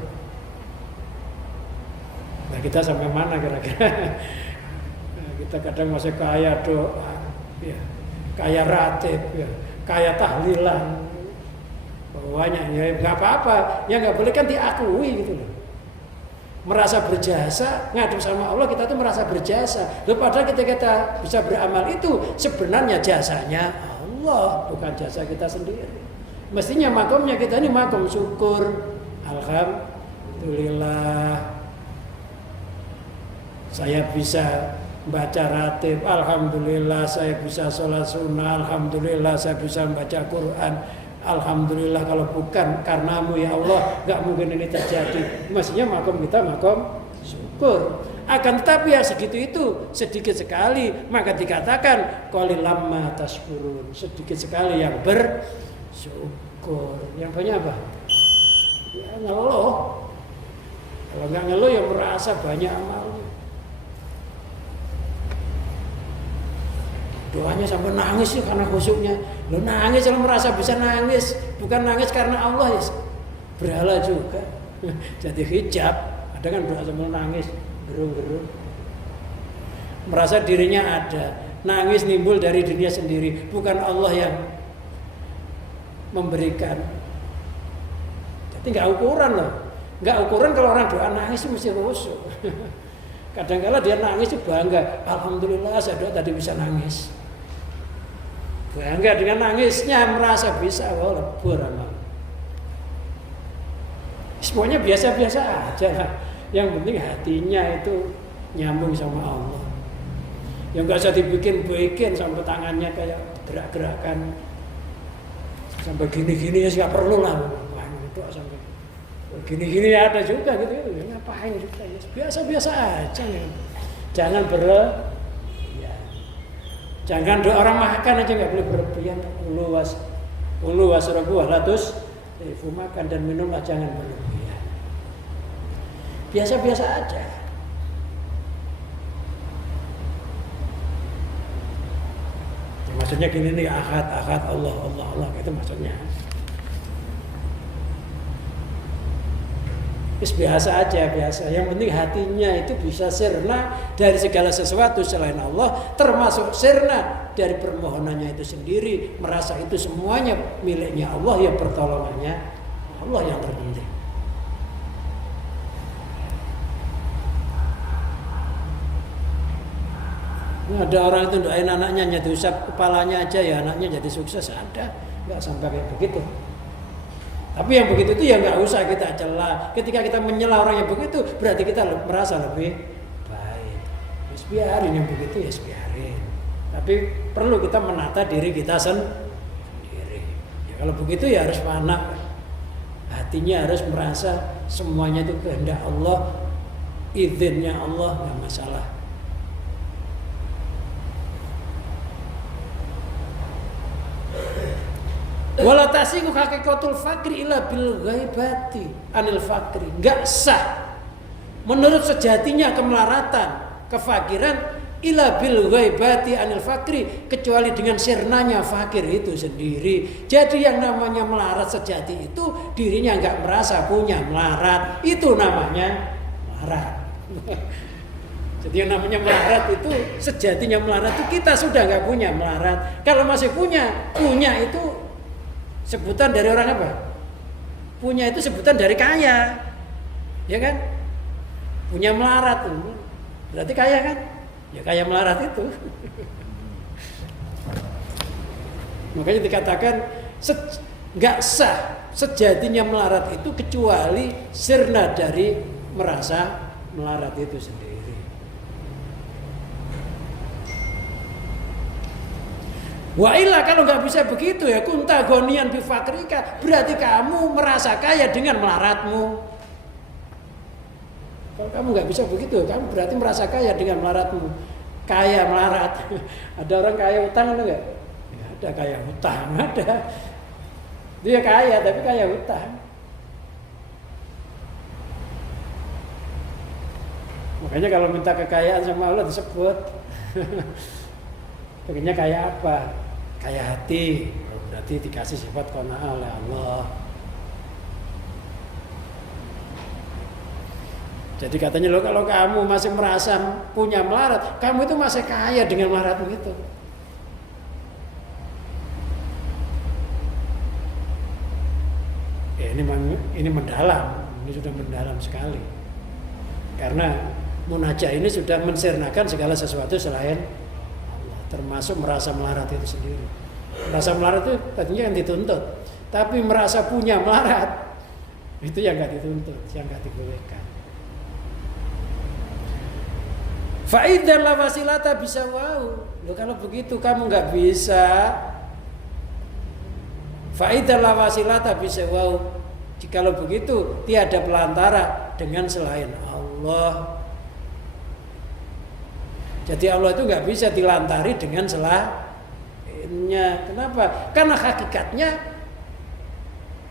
Nah, kita sampai mana kira-kira? Kita kadang masih kaya doa, ya, kaya ratib, ya, kaya tahlilan, banyak ya nggak apa-apa, yang nggak boleh kan diakui gitu loh. Merasa berjasa, ngadep sama Allah kita tuh merasa berjasa. Loh, padahal ketika kita bisa beramal itu sebenarnya jasanya Allah, bukan jasa kita sendiri. Mestinya makomnya kita ini makom syukur. Alhamdulillah saya bisa baca ratib, alhamdulillah saya bisa sholat sunnah, alhamdulillah saya bisa baca Quran. Alhamdulillah kalau bukan karenamu ya Allah gak mungkin ini terjadi. Maksudnya makom kita makom syukur. Akan tetapi ya segitu itu sedikit sekali, maka dikatakan qalilam ma tashkurun, sedikit sekali yang bersyukur. Yang banyak apa? Ya ngeluh. Kalau gak ngeluh ya merasa banyak amalnya. Doanya sampai nangis sih karena khusyuknya. Lo nangis kalau merasa bisa nangis, bukan nangis karena Allah ya. Berhala juga. Jadi hijab, ada kan doa sambil nangis, gerung-gerung. Merasa dirinya ada, nangis nimbul dari dunia sendiri, bukan Allah yang memberikan. Jadi nggak ukuran loh. Nggak ukuran kalau orang doa nangis itu mesti khusyuk. Kadang-kala dia nangis itu bangga, alhamdulillah saya doa tadi bisa nangis. Bangga dengan nangisnya, merasa bisa, wah lebur amal. Semuanya biasa-biasa aja. Yang penting hatinya itu nyambung sama Allah. Yang nggak usah dibikin sampai tangannya kayak gerak-gerakan sampai gini-gini ya nggak perlu lah. Wah, doa sampai gini-gini ada juga gitu. Ngapain juga ya? Biasa-biasa aja nih. Jangan jangan doa orang makan aja nggak boleh berlebihan. Ulu wasrabu walatus makan dan minumlah jangan berlebihan. Biasa-biasa aja. Ya, maksudnya gini nih, ahad Allah itu maksudnya. Biasa aja, biasa. Yang penting hatinya itu bisa sirna dari segala sesuatu selain Allah, termasuk sirna dari permohonannya itu sendiri, merasa itu semuanya miliknya Allah, ya pertolongannya Allah yang terpenting. Ada orang itu doain anaknya diusap kepalanya aja ya anaknya jadi sukses, ada, nggak sampai kayak begitu. Tapi yang begitu itu ya nggak usah kita celah. Ketika kita menyela orang yang begitu, berarti kita merasa lebih baik. Ya biarin yang begitu ya biarin. Tapi perlu kita menata diri kita sendiri. Ya kalau begitu ya harus fana. Hatinya harus merasa semuanya itu kehendak Allah, izinnya Allah, nggak masalah. Wala tasiku hakikatul fakri illa bil ghaibati anil fakri. Enggak sah menurut sejatinya kemelaratan, kefakiran illa bil ghaibati anil fakri, kecuali dengan sirnanya fakir itu sendiri. Jadi yang namanya melarat sejati itu dirinya enggak merasa punya melarat, itu namanya melarat. Jadi yang namanya melarat itu sejatinya melarat itu kita sudah enggak punya melarat. Kalau masih punya itu sebutan dari orang apa? Punya itu sebutan dari kaya, ya kan? Punya melarat, berarti kaya kan? Ya kaya melarat itu. Makanya dikatakan nggak sah sejatinya melarat itu kecuali sirna dari merasa melarat itu sendiri. Wa illa kalau nggak bisa begitu ya kunta gonian bifakrika, berarti kamu merasa kaya dengan melaratmu. Kalau kamu nggak bisa begitu, kamu berarti merasa kaya dengan melaratmu. Kaya melarat. Ada orang kaya utang enggak? Ya, ada kaya utang, ada. Dia kaya tapi kaya utang. Makanya kalau minta kekayaan sama Allah disebut. Pengennya kaya apa? Kaya hati. Berarti dikasih sifat qanaah oleh Allah. Jadi katanya loh kalau kamu masih merasa punya melarat, kamu itu masih kaya dengan melaratmu itu. Ya, ini mendalam, ini sudah mendalam sekali. Karena munajah ini sudah mensirnakan segala sesuatu selain Allah, termasuk merasa melarat itu sendiri. Merasa melarat itu tadinya yang dituntut, tapi merasa punya melarat itu yang nggak dituntut, yang nggak dibolehkan. Faidah la wasilata bisa wow. Loh, kalau begitu kamu nggak bisa. Faidah la wasilata bisa wow. Jikalau begitu tiada pelantara dengan selain Allah. Jadi Allah itu nggak bisa dilantari dengan selainnya. Kenapa? Karena hakikatnya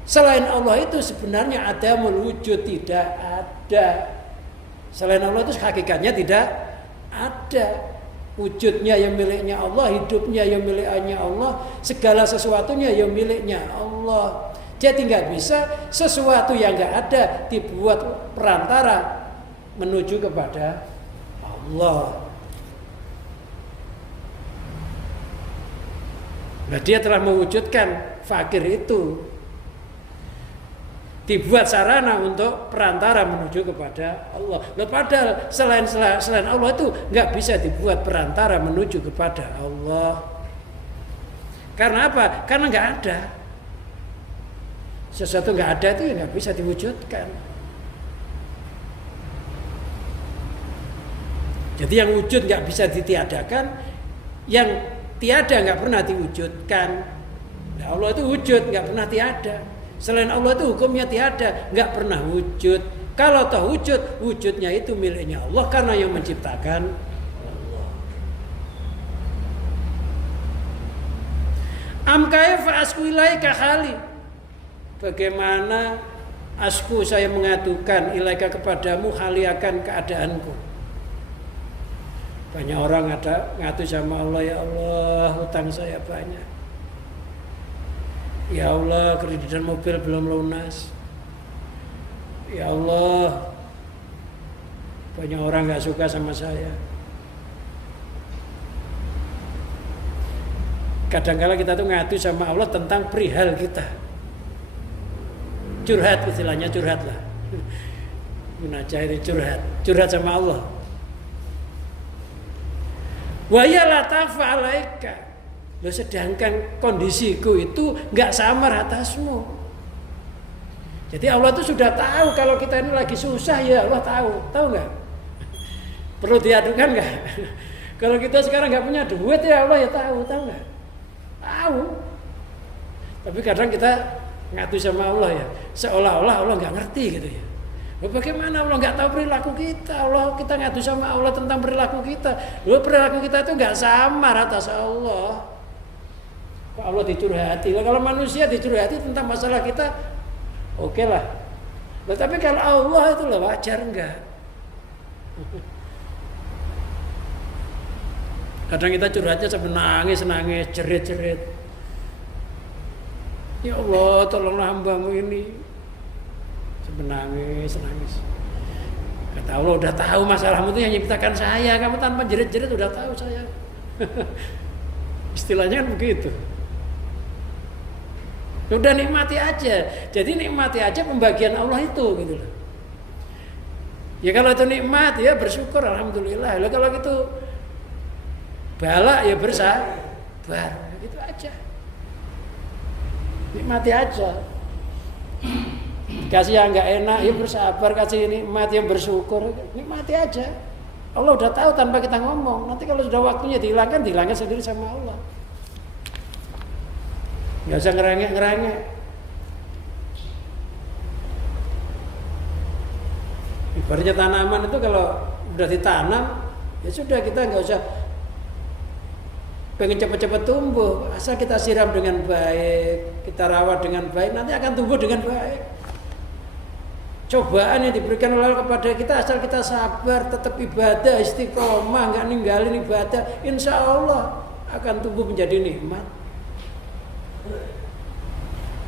selain Allah itu sebenarnya ada wujud, tidak ada. Selain Allah itu hakikatnya tidak ada. Wujudnya yang miliknya Allah, hidupnya yang miliknya Allah, segala sesuatunya yang miliknya Allah. Jadi nggak bisa sesuatu yang nggak ada dibuat perantara menuju kepada Allah. Nah, dia telah mewujudkan fakir itu dibuat sarana untuk perantara menuju kepada Allah. Loh, padahal selain Allah itu nggak bisa dibuat perantara menuju kepada Allah. Karena apa? Karena nggak ada. Sesuatu nggak ada itu ya nggak bisa diwujudkan. Jadi yang wujud nggak bisa ditiadakan, yang tiada nggak pernah diwujudkan. Nah, Allah itu wujud nggak pernah tiada. Selain Allah itu hukumnya tiada, nggak pernah wujud. Kalau toh wujud, wujudnya itu miliknya Allah karena yang menciptakan Allah. Am kaifa asku ilaika khali. Bagaimana asku saya mengadukan ilaika kepadamu khali akan keadaanku. Banyak orang ada ngadu sama Allah, ya Allah, hutang saya banyak. Ya Allah, kreditan mobil belum lunas. Ya Allah, banyak orang gak suka sama saya. Kadang-kala kita tuh ngadu sama Allah tentang perihal kita. Curhat istilahnya, curhat lah. Munajah ini curhat sama Allah. Wa ya la tafa alaika. Loh, sedangkan kondisiku itu nggak samar atasmu. Jadi Allah itu sudah tahu kalau kita ini lagi susah, ya Allah tahu nggak? Perlu diadukan nggak? Kalau kita sekarang nggak punya duit, ya Allah ya tahu nggak? Tahu. Tapi kadang kita ngadu sama Allah ya, seolah-olah Allah nggak ngerti gitu ya. Loh, bagaimana Allah nggak tahu perilaku kita? Kita ngadu sama Allah tentang perilaku kita. Loh, perilaku kita itu nggak samar atas Allah. Kok Allah dicurhati? Kalau manusia dicurhati tentang masalah kita, oke lah. Tapi kalau Allah itu lah wajar enggak? Kadang kita curhatnya sampai nangis, jerit. Ya Allah, tolonglah hambamu ini. Sampai nangis. Kata Allah, udah tahu masalahmu itu yang menciptakan saya. Kamu tanpa jerit-jerit udah tahu saya. Istilahnya kan begitu. Udah nikmati aja. Jadi nikmati aja pembagian Allah itu gitu loh. Ya kalau itu nikmat ya bersyukur alhamdulillah. Lah kalau gitu bala ya bersabar, gitu aja. Nikmati aja. Kasih yang nggak enak, ya bersabar. Kasih nikmat yang bersyukur, nikmati aja. Allah udah tahu tanpa kita ngomong. Nanti kalau sudah waktunya dihilangkan sendiri sama Allah. Nggak usah ngerengek. Ibaratnya tanaman itu kalau udah ditanam, ya sudah, kita nggak usah pengen cepat-cepat tumbuh. Asal kita siram dengan baik, kita rawat dengan baik, nanti akan tumbuh dengan baik. Cobaan yang diberikan oleh Allah kepada kita, asal kita sabar, tetap ibadah, istiqomah, nggak ninggalin ibadah, insya Allah akan tumbuh menjadi nikmat.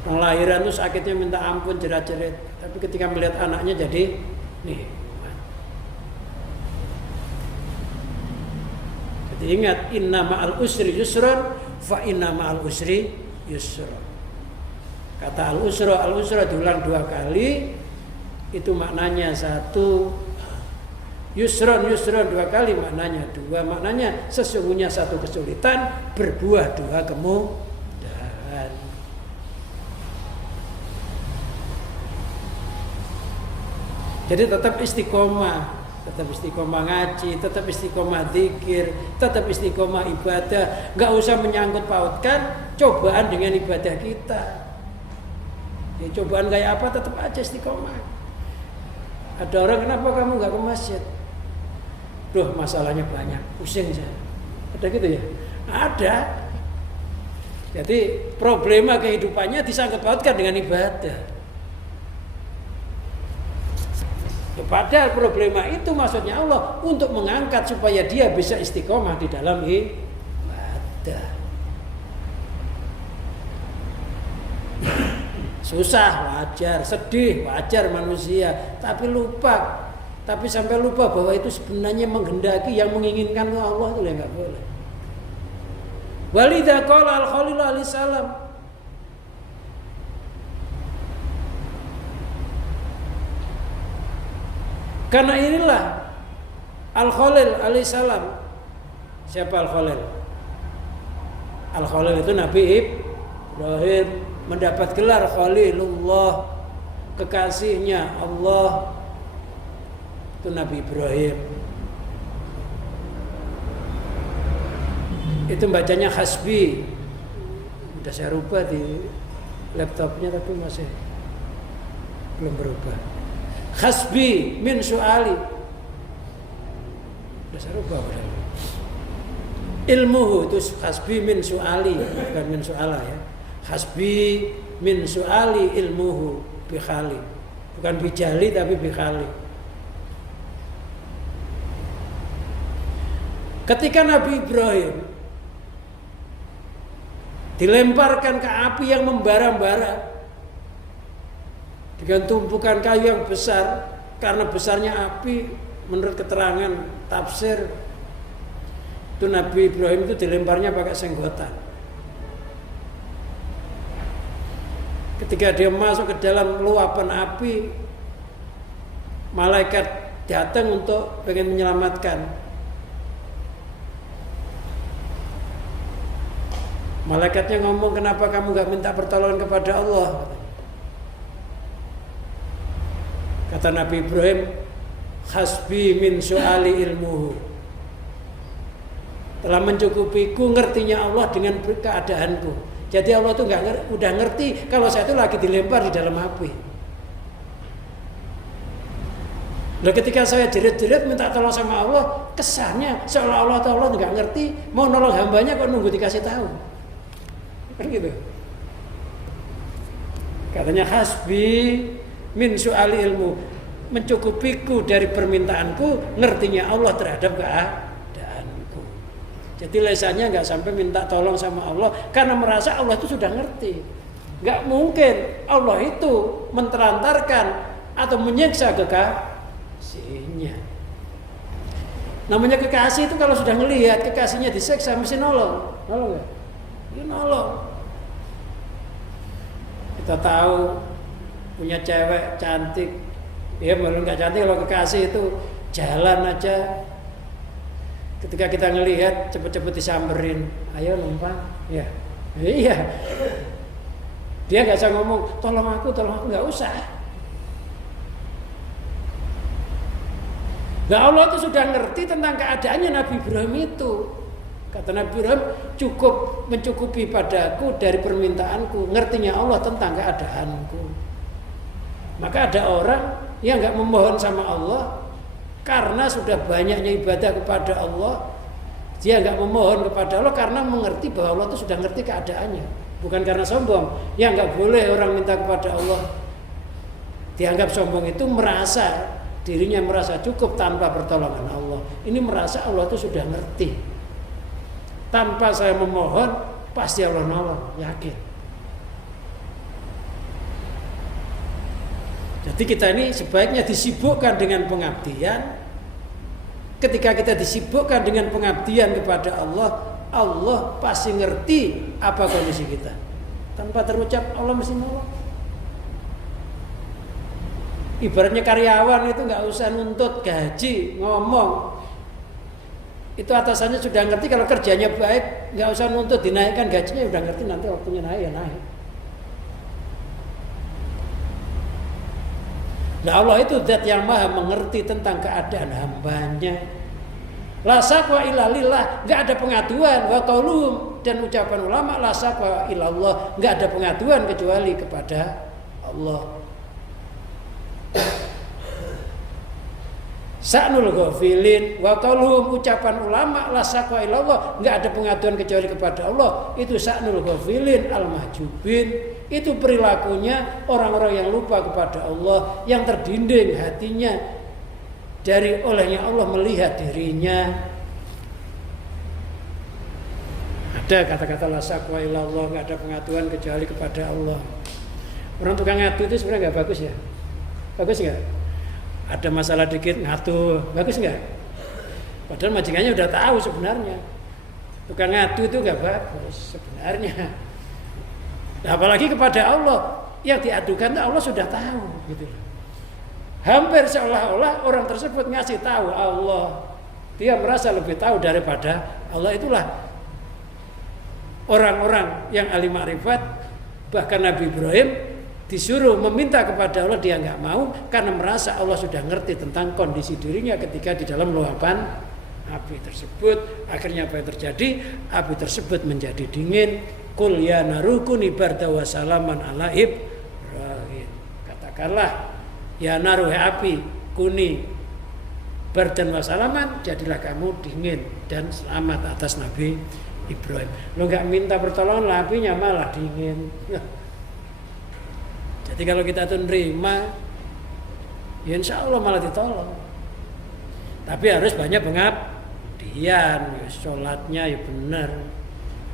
Lahiran itu sakitnya minta ampun, jerat-jerit, tapi ketika melihat anaknya jadi nikmat. Jadi ingat, inna ma'al usri yusran, fa inna ma'al usri yusra. Kata al-usra diulang 2 kali. Itu maknanya 1, yusron 2 kali maknanya 2. Maknanya sesungguhnya 1 kesulitan berbuah 2 kemudahan. Jadi tetap istiqomah ngaji, tetap istiqomah zikir, tetap istiqomah ibadah. Nggak usah menyangkut pautkan cobaan dengan ibadah kita. Ya, cobaan kayak apa tetap aja istiqomah. Ada orang, kenapa kamu nggak ke masjid? Duh, masalahnya banyak, pusing saya. Ada gitu ya? Ada. Jadi problema kehidupannya disangkut pautkan dengan ibadah. Padahal problema itu maksudnya Allah untuk mengangkat supaya dia bisa istiqomah di dalam ibadah. Susah wajar, sedih wajar manusia, tapi sampai lupa bahwa itu sebenarnya menghendaki, yang menginginkan Allah itu enggak boleh. Walidha qala al-Khalil alaihi salam, karena inilah Al-Khalil alaihi salam. Siapa Al-Khalil? Al-Khalil itu Nabi Ibrahim, mendapat gelar Khalilullah, kekasihnya Allah. Itu Nabi Ibrahim. Itu bacanya hasbi. Udah saya rubah di laptopnya tapi masih belum berubah. Hasbi min su'ali. Udah saya rubah padahal. Ilmuhu itu hasbi min su'ali, bukan min su'ala ya. Hasbi min su'ali ilmuhu bikhali. Bukan bijali tapi bikhali. Ketika Nabi Ibrahim dilemparkan ke api yang membara-bara dengan tumpukan kayu yang besar, karena besarnya api menurut keterangan tafsir itu Nabi Ibrahim itu dilemparnya pakai senggotan. Ketika dia masuk ke dalam luapan api, malaikat datang untuk pengen menyelamatkan. Malaikatnya ngomong, kenapa kamu gak minta pertolongan kepada Allah? Kata Nabi Ibrahim, hasbi min su'ali ilmuhu. Telah mencukupiku ngertinya Allah dengan keadaanku. Jadi Allah itu udah ngerti kalau saya itu lagi dilempar di dalam api. Lalu ketika saya jerit-jerit minta tolong sama Allah, kesannya seolah-olah Allah nggak ngerti, mau nolong hambanya kok nunggu dikasih tahu. Kan gitu. Katanya hasbi min su'ali ilmu, mencukupiku dari permintaanku ngertinya Allah terhadap keadaanku. Jadi lesannya nggak sampai minta tolong sama Allah karena merasa Allah itu sudah ngerti. Nggak mungkin Allah itu mentelantarkan atau menyiksa kekasihnya. Namanya kekasih itu kalau sudah ngelihat kekasihnya disiksa mesti nolong nggak? Dia nolong. Kita tahu punya cewek cantik, dia malah nggak cantik, kalau kekasih itu jalan aja. Ketika kita ngelihat cepet-cepet disamperin, ayo numpang, ya, iya. Dia nggak usah ngomong tolong aku, nggak usah. Nah Allah itu sudah ngerti tentang keadaannya Nabi Ibrahim itu. Kata Nabi Ibrahim, cukup mencukupi padaku dari permintaanku. Ngertinya Allah tentang keadaanku. Maka ada orang yang nggak memohon sama Allah karena sudah banyaknya ibadah kepada Allah. Dia nggak memohon kepada Allah karena mengerti bahwa Allah itu sudah ngerti keadaannya. Bukan karena sombong. Ya nggak boleh orang minta kepada Allah. Dianggap sombong itu merasa dirinya merasa cukup tanpa pertolongan Allah. Ini merasa Allah itu sudah ngerti. Tanpa saya memohon, pasti Allah nolong, yakin. Jadi kita ini sebaiknya disibukkan dengan pengabdian. Ketika kita disibukkan dengan pengabdian kepada Allah, Allah pasti ngerti apa kondisi kita. Tanpa terucap, Allah mesti nolong. Ibaratnya karyawan itu nggak usah nuntut gaji, ngomong. Itu atasannya sudah ngerti kalau kerjanya baik, nggak usah nuntut dinaikkan gajinya, udah ngerti nanti waktunya naik ya naik. Nah Allah itu zat yang maha mengerti tentang keadaan hambanya. La sakwa illa lillah, nggak ada pengaduan. Wa qauluhum, dan ucapan ulama la sakwa illallah, nggak ada pengaduan kecuali kepada Allah. Sa'nul ghafilin wa qauluhum, ucapan ulama la sakwa illallah, enggak ada pengaduan kecuali kepada Allah. Itu sa'nul ghafilin al-mahjubin, itu perilakunya orang-orang yang lupa kepada Allah, yang terdinding hatinya dari olehnya Allah melihat dirinya. Ada kata-kata la sakwa illallah, enggak ada pengaduan kecuali kepada Allah. Orang tukang ngadu itu sebenarnya enggak bagus ya? Bagus enggak? Ada masalah dikit ngadu, bagus nggak? Padahal majikannya udah tahu sebenarnya. Tukang ngadu itu nggak bagus sebenarnya. Nah, apalagi kepada Allah yang diadukan Allah sudah tahu, gitu. Hampir seolah-olah orang tersebut ngasih tahu Allah. Dia merasa lebih tahu daripada Allah. Itulah orang-orang yang ahli makrifat, bahkan Nabi Ibrahim disuruh meminta kepada Allah, dia nggak mau karena merasa Allah sudah ngerti tentang kondisi dirinya ketika di dalam luapan api tersebut. Akhirnya apa yang terjadi? Api tersebut menjadi dingin. Qul ya naru kuni barda wa salaman ala Ibrahim. Katakanlah ya naru api kuni bardan wa salaman, jadilah kamu dingin dan selamat atas Nabi Ibrahim. Lo nggak minta pertolongan, apinya malah dingin. Jadi kalau kita tuh nerima, ya insya Allah malah ditolong. Tapi harus banyak pengabdian, ya sholatnya ya benar,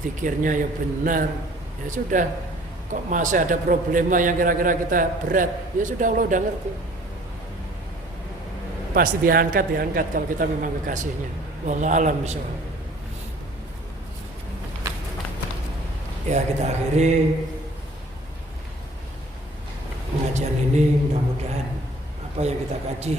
zikirnya ya benar. Ya sudah, kok masih ada problema yang kira-kira kita berat, ya sudah Allah udah ngerti. Pasti diangkat kalau kita memang kekasihnya. Wallahu a'lam bishawab. Ya kita akhiri pengajian ini, mudah-mudahan apa yang kita kaji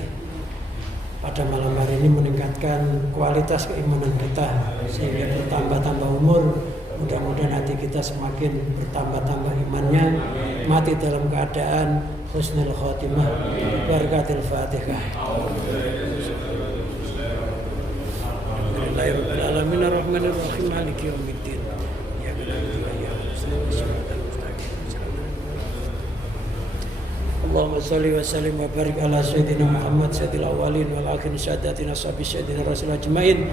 pada malam hari ini meningkatkan kualitas keimanan kita sehingga bertambah-tambah umur. Mudah-mudahan hati kita semakin bertambah-tambah imannya, mati dalam keadaan husnul khotimah. Barakatil Fatihah. Alhamdulillahirabbil alamin arrahmanir rahim maliki yaumiddin. Allahumma sholli wa sallim wa barik ala sayyidina Muhammad sayyidil awwalin wal akhirin sadatina sabi sayyidina rasul ajmain.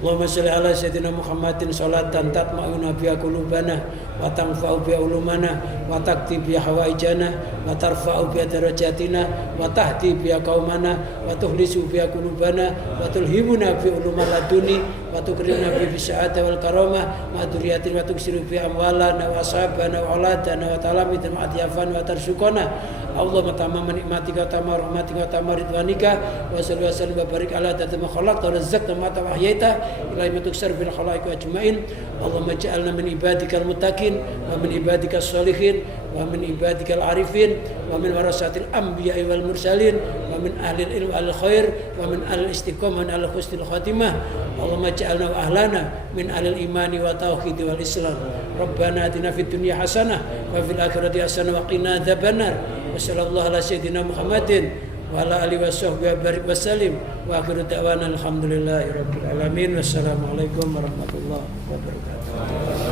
Allahumma sholli ala sayyidina Muhammadin sholatan tatma'una biha qulubana wa tanfa'u biha ulumana wa taqti biha hawaijana wa tarfa'u biha darajatina wa tahdi biha qaumana wa tuhlisu biha qulubana wa tulhibuna bi ulumil laduni wa tukrimna bi sa'ada wal karamah ma duriyatin wa tuksiru bi amwalana wa ashabana wa auladana wa talamidana wa adyafana wa tarsukana. Allahumma tamam nikmatika tamam rahmatika tamam ridwanika wa sallallahu alaihi wasallam wa barik ala tatamma khalaqta wa razzaqta ma tawahyaita ila matukshar bil khalaiq ajmain. Allahumma ja'alna min ibadikal muttaqin wa min ibadikal sholihin wa min ibadikal arifin wa min warasatil anbiya wal mursalin wa min ahli ilm al khair wa min ahli istiqamah al husnul khatimah. Allahumma ja'alna wa ahlana min ahli imani wa tauhid wal islam. Rabbana atina fid dunya hasanah wa fil akhirati hasanah wa qina adzabannar. Wa sallallahu ala sayyidina Muhammadin wa ala alihi washabbihi wa barik wasallim wa akhiru da'wana alhamdulillahi rabbil alamin. Wassalamualaikum warahmatullahi wabarakatuh.